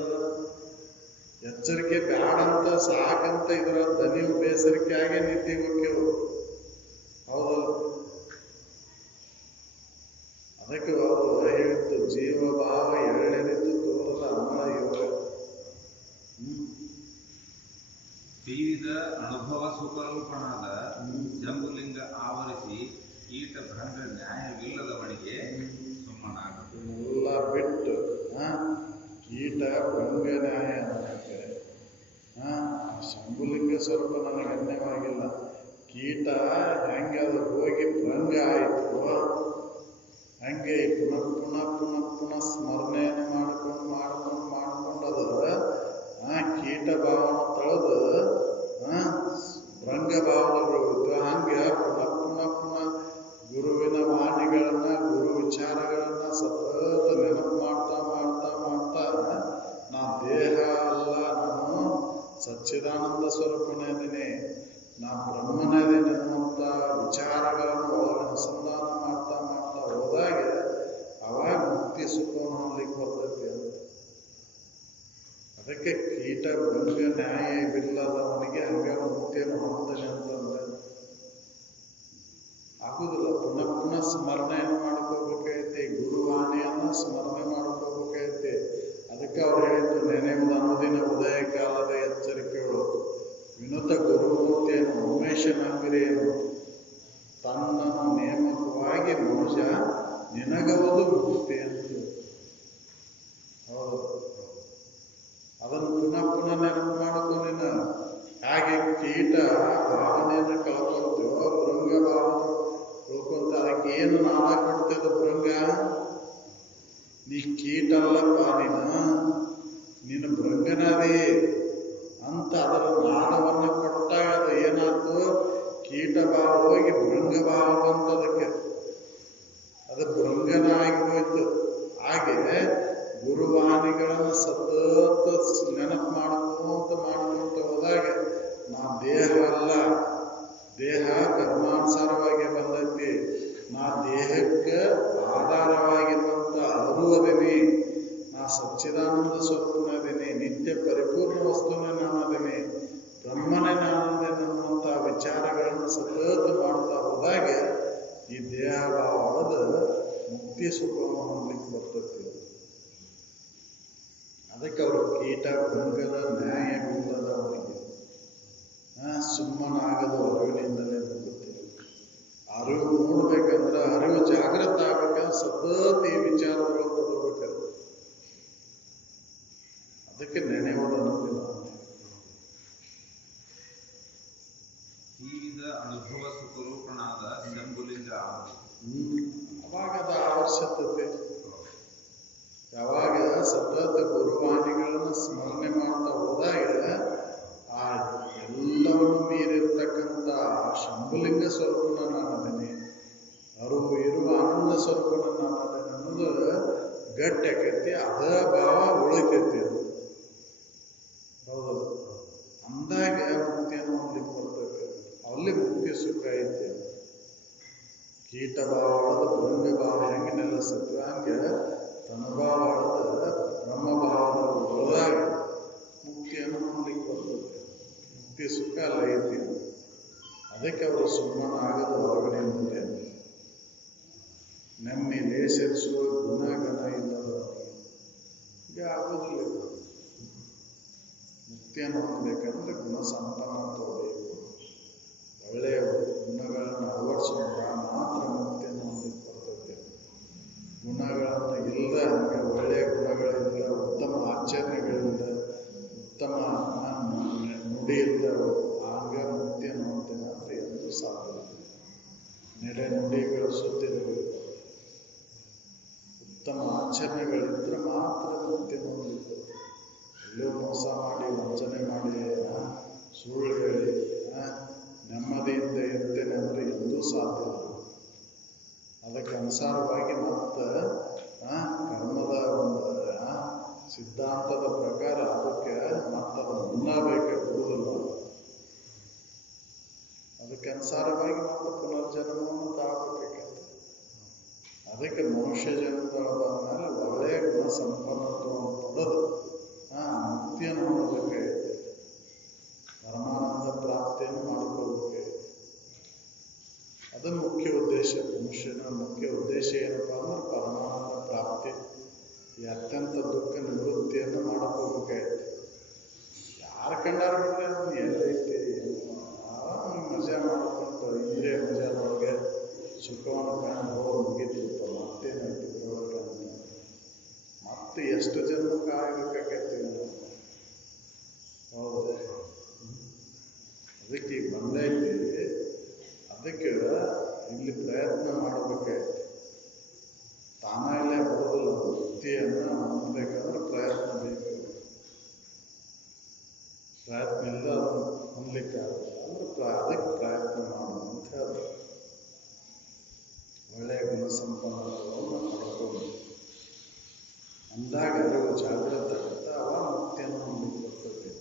ಎಚ್ಚರಿಕೆ ಬೇಡಂತ ಸಾಕಂತ ಇದರ ದನಿವು ಬೇಸರಿಕೆ ಆಗಿ ನಿದ್ದೆಗೆ ಹೋಗ್ಯವು. ಹೌದಲ್ಲ, ಅದಕ್ಕೆ ಅವರು ಹೇಳಿದ್ದು ಜೀವಭಾವ ಎರಡೆನಿತು ತೋರದ ಅಮಳ ಯೋಗ. ವಿವಿಧ ಅನುಭವ ಸುಖರೂಪಣಾದ ಜಂಬುಲಿಂಗ ಆವರಿಸಿ ಕೀಟ ಭಂಗ ನ್ಯಾಯವಿಲ್ಲದವನಿಗೆ ಸುಮ್ಮನಾಗದು. ಎಲ್ಲ ಬಿಟ್ಟು ಕೀಟ ಭಂಗ ನ್ಯಾಯ ಅನ್ನಕ್ಕೆ ಶಂಭುಲಿಂಗ ಸ್ವರೂಪ ನನಗೆ ಅನ್ಯವಾಗಿಲ್ಲ. ಕೀಟ ಹೆಂಗೆ ಅದು ಹೋಗಿ ಭಂಗ ಆಯಿತು ಹಂಗೆ ಪುನಃ ಪುನಃ ಪುನಃ ಪುನಃ ಸ್ಮರಣೆಯನ್ನು ಮಾಡ್ಕೊಂಡು ಅದು ಕೀಟ ಭಾವನ ತಳೆದು ಭಂಗ ಭಾವನೆಗಳು ಹೋಗಿತ್ತು. ಹಂಗೆ ಪುನಃ ಪುನಃ ಪುನಃ ಗುರುವಿನ ವಾಣಿಗಳನ್ನ, ಗುರು ವಿಚಾರಗಳನ್ನ ಸತತ ನೆನಪು ಮಾಡ್ತಾ ಮಾಡ್ತಾ ಮಾಡ್ತಾ ಸಚ್ಚಿದಾನಂದ ಸ್ವರೂಪನೇ ಅದೀನಿ, ನಾ ಬ್ರಹ್ಮನೇ ಅದೀನಿ ಅನ್ನುವಂಥ ವಿಚಾರಗಳನ್ನು ಒಳಗೆ ಅನುಸಂಧಾನ ಮಾಡ್ತಾ ಮಾಡ್ತಾ ಹೋದಾಗ ಅವಾಗ ಮುಕ್ತಿ ಸುಖವನ್ನು ಹೊಂದಲಿಕ್ಕೆ ಬರ್ತೈತಿ ಅಂತ. ಅದಕ್ಕೆ ಕೀಟ ಭೃಂಗ ನ್ಯಾಯವಿಲ್ಲದವನಿಗೆ ಹಂಗ ಮುಕ್ತಿಯನ್ನು ಹೊಂದನೆ ಅಂತಂದ್ರೆ ಆಗುದಿಲ್ಲ. ಪುನಃ ಪುನಃ ಸ್ಮರಣೆಯನ್ನು ಮಾಡ್ಕೋಬೇಕೈತಿ, ಗುರುವಾಣಿಯನ್ನು ಸ್ಮರಣೆ ಮಾಡ್ಕೋಬೇಕೈತಿ. ಅದಕ್ಕೆ ಅವ್ರು ಹೇಳಿದ್ದು ನೆನೆಯುವುದು ಅನುದಿನ ಉದಯ ಕಾಲದ ಎಚ್ಚರಿಕೆಗಳು, ವಿನುತ ಗುರುಮೂರ್ತಿಯನ್ನು ಉಮೇಶನಂಗಿರಿಯನ್ನು ತನ್ನನ್ನು ನೇಮಕವಾಗಿ ಮೋಜ ನಿನಗವುದು ಮುಕ್ತಿ ಅಂತ. ಹೌದು, ಅದನ್ನು ಪುನಃ ಪುನಃ ನೆನಪು ಮಾಡಿಕೊಂಡು ನೀನು ಹಾಗೆ ಕೀಟ ಭಾವನೆಯನ್ನು ಕಳ್ಕೊಂತೀವೋ, ಭೃಂಗ ಭಾವನೆ ಕಳ್ಕೊಂತ ಅದಕ್ಕೆ ಏನು ನಾದ ಕೊಡ್ತದ ಭೃಂಗ? ನೀ ಕೀಟ ಅಲ್ಲಪ್ಪ, ನೀನು ಭೃಂಗನದಿ ಅಂತ ಅದರ ನಾದವನ್ನು ಕೊಟ್ಟಾಗ ಅದು ಏನಾಯ್ತು? ಕೀಟ ಭಾವ ಹೋಗಿ ಭೃಂಗ ಭಾವ ಬಂತದಕ್ಕೆ, ಅದು ಭೃಂಗನ ಆಗಿ ಹೋಯ್ತು. ಹಾಗೆ ಗುರುವಾಣಿಗಳನ್ನು ಸತತ ನೆನಪು ಮಾಡ್ಕೊಂತ ಹೋದಾಗ ನಾ ದೇಹ ಅಲ್ಲ, ದೇಹ ಕರ್ಮಾನುಸಾರವಾಗಿ ಬಂದೈತಿ, ನಾ ದೇಹಕ್ಕೆ ಆಧಾರವಾಗಿರುವಂಥ ಅರಿವದೀನಿ, ನಾ ಸಚ್ಚಿದಾನಂದ ಸ್ವರೂಪನದೀನಿ, ನಿತ್ಯ ಪರಿಪೂರ್ಣ ವಸ್ತುನೇ ನಾನದೀನಿ, ಬ್ರಹ್ಮನೇ ನಾನದೇನೆ ಅನ್ನುವಂಥ ವಿಚಾರಗಳನ್ನು ಸತತ ಮಾಡ್ತಾ ಹೋದಾಗ ಈ ದೇಹ ಭಾವ ಹೊಡೆದು ಮುಕ್ತಿ ಸುಖವನ್ನು ಹೊಂದಲಿಕ್ಕೆ ಬರ್ತೈತಿ. ಅದಕ್ಕೆ ಅವರು ಕೀಟ ಭೃಂಗದ ನ್ಯಾಯವಿಲ್ಲದವನಿಗೆ ಸುಮ್ಮನಾಗದು ಅರಿವಿನಿಂದಲೇ ಮುಗುತ್ತೆ. ಅರಿವು ಮೂಡಬೇಕಂದ್ರೆ, ಅರಿವು ಜಾಗೃತ ಆಗ್ಬೇಕಂದ್ರೆ ಸತತ ಈ ವಿಚಾರಗಳು ತಗೋಬೇಕಲ್ಲ. ಅದಕ್ಕೆ ನೆನೆಯುವುದು ಅನ್ನೋದಿಲ್ಲ. ವಿವಿಧ ಅನುಭವ ಸ್ವರೂಪನಾದ ಶಂಭುಲಿಂಗ ಅವಾಗ ಅದು ಅವಶ್ಯಕತೆ. ಯಾವಾಗ ಸತತ ಗುರುವಾಣಿಗಳನ್ನು ಸ್ಮರಣೆ ಮಾಡ್ತಾ ಹೋದಾಗ ಆ ಎಲ್ಲವನ್ನು ಮೀರಿರ್ತಕ್ಕಂಥ ಶಂಭುಲಿಂಗ ಸ್ವರೂಪನ ನಾನದೇನೆ, ಅರಿವು ಇರುವ ಆನಂದ ಸ್ವರೂಪನ ನಾನದೇನೆ ಅನ್ನೋದು ಗಟ್ಟಿ ಆಕೈತಿ. ಅದ ಭಾವ ಉಳಿತೈತಿ. ಅದು ಹೌದು, ಅಂದಾಗ ಮುಕ್ತಿಯನ್ನು ಹೊಂದಲಿಕ್ಕೆ ಬರ್ತೈತಿ. ಅಲ್ಲಿ ಮುಕ್ತಿ ಸುಖ ಐತಿ. ಕೀಟ ಭಾವ ಹೊಡೆದು ಭೃಂಗ ಭಾವ ಹೆಂಗೆ ನೆಲೆಸುತ್ತೆ, ಹಂಗೆ ತನುಭಾವ ಹೊಡೆದ ಬ್ರಹ್ಮಭಾವದ ಒಳದಾಗ ಮುಕ್ತಿಯನ್ನು ಹೊಂದಲಿಕ್ಕೆ ಬರ್ತೈತಿ. ಮುಕ್ತಿ ಸುಖ ಅಲ್ಲ ಐತಿ. ಅದಕ್ಕೆ ಅವರು ಸುಮ್ಮನಾಗದು ಹೊರಗಡೆಯಿಂದಲೇ ನೆಮ್ಮಿ ಲೇಸರಿಸುವ ಗುಣಗಣ ಇಲ್ಲದವರಿಗೆ ಈಗ ಆಗೋದಿಲ್ಲ. ಮುಕ್ತಿಯನ್ನು ಹೊಂದಬೇಕಂದ್ರೆ ಗುಣ ಸಂಪನ್ನತ್ವ ಬೇಕು. ಒಳ್ಳೆಯ ಗುಣಗಳನ್ನು ಅಳವಡಿಸಿಕೊಂಡ್ರೆ ಮಾತ್ರ ಮುಕ್ತಿಯನ್ನು ಹೊಂದಲಿಕ್ಕೆ ಬರ್ತೈತೆ. ಗುಣಗಳನ್ನು ಇಲ್ಲ, ಹಂಗೆ ಒಳ್ಳೆಯ ಗುಣಗಳಿಲ್ಲ, ಉತ್ತಮ ಆಚರಣೆಗಳಿಲ್ಲ, ಉತ್ತಮ ನುಡಿಯಿಂದ ಆಗ ಮುಕ್ತಿಯನ್ನು ಹೊಂದೇನೆ ಅಂದರೆ ಎಂದೂ ಸಾಧ್ಯ. ನೆರೆ ನುಡಿಗಳು ಸುತ್ತಿರಬೇಕು, ಉತ್ತಮ ಆಚರಣೆಗಳಿದ್ರೆ ಮಾತ್ರ ಮುಕ್ತಿಯನ್ನು ಹೊಂದಲಿಕ್ಕೆ. ಎಲ್ಲೋ ಮೋಸ ಮಾಡಿ, ವಂಚನೆ ಮಾಡಿ, ಸುಳ್ಳು ಹೇಳಿ ನೆಮ್ಮದಿಯಿಂದ ಇರ್ತೇನೆ ಅಂದರೆ ಎಂದೂ ಸಾಧ್ಯ ಇಲ್ಲ. ಅದಕ್ಕೆ ಅನುಸಾರವಾಗಿ ಮತ್ತು ಕರ್ಮದ ಒಂದು ಸಿದ್ಧಾಂತದ ಪ್ರಕಾರ ಅದಕ್ಕೆ ಮತ್ತದ ಮುನ್ನಬೇಕು, ಬಿಡುವುದಿಲ್ಲ. ಅದಕ್ಕೆ ಅನುಸಾರವಾಗಿ ಮತ್ತು ಪುನರ್ಜನ್ಮವನ್ನು ತಾಳಬೇಕಾಗತ್ತೆ. ಅದಕ್ಕೆ ಮನುಷ್ಯ ಜನ್ಮದೊಳಗಾದ್ಮೇಲೆ ಒಳ್ಳೆಯ ಗುಣ ಸಂಪನ್ನತ್ವವನ್ನು ಪಡೆದು ಮುಕ್ತಿಯನ್ನು ಹೊಂದಬೇಕಾಗಿದೆ. ಪರಮಾನಂದ ಪ್ರಾಪ್ತಿಯನ್ನು ಮಾಡಿಕೊಳ್ಳಬೇಕಾಗಿದೆ. ಅದು ಮುಖ್ಯ ಉದ್ದೇಶ. ಮನುಷ್ಯನ ಮುಖ್ಯ ಉದ್ದೇಶ ಏನಪ್ಪ ಅಂದ್ರೆ ಪರಮಾನಂದ ಪ್ರಾಪ್ತಿ, ಈ ಅತ್ಯಂತ ದುಃಖ ನಿವೃತ್ತಿಯನ್ನು ಮಾಡ್ಕೋಬೇಕಾಯ್ತು. ಯಾರು ಕಂಡಾರ ಬಿಟ್ಟರೆ ಅದನ್ನು ಎಲ್ಲೈತಿ ಮಜಾ ಮಾಡ್ಕೊಂತ ಇಂದ್ರಿಯ ಮಜಾದೊಳಗೆ ಸುಖವನ್ನು ಕಂಡು ಹೋಗಿ ಮುಗಿತಿತ್ತು. ಮತ್ತೇನಾಯ್ತು ಒಳಗೆ ಅಂತ ಮತ್ತೆ ಎಷ್ಟು ಜನ್ಮಕ್ಕೆ ಆಗಬೇಕಾಗೈತಿ ನಾವು. ಹೌದು, ಅದಕ್ಕೆ ಬಂದೈತಿ. ಅದಕ್ಕೆ ಇಲ್ಲಿ ಪ್ರಯತ್ನ ಮಾಡಬೇಕಾಯ್ತು. ತಾನಾಗಲೇ ಬರೋದಿಲ್ಲ. ಮುಕ್ತಿಯನ್ನು ಹೊಂದಬೇಕಾದ್ರೆ ಪ್ರಯತ್ನ ಬೇಕು. ಪ್ರಯತ್ನ ಇಲ್ಲ ಅದನ್ನು ಹೊಂದಲಿಕ್ಕೆ ಆಗುತ್ತೆ. ಅಂದ್ರೆ ಅದಕ್ಕೆ ಪ್ರಯತ್ನ ಮಾಡುವಂತ ಹೇಳ್ತಾರೆ. ಒಳ್ಳೆಯ ಗುಣ ಸಂಪನ್ನವನ್ನು ಪಡ್ಕೊಂಡು ಅಂದಾಗ ಅರಿವು ಜಾಗೃತ ಆಗುತ್ತೆ. ಅವ ಮುಕ್ತಿಯನ್ನು ಹೊಂದಲಿಕ್ಕೆ ಬರ್ತದೆ.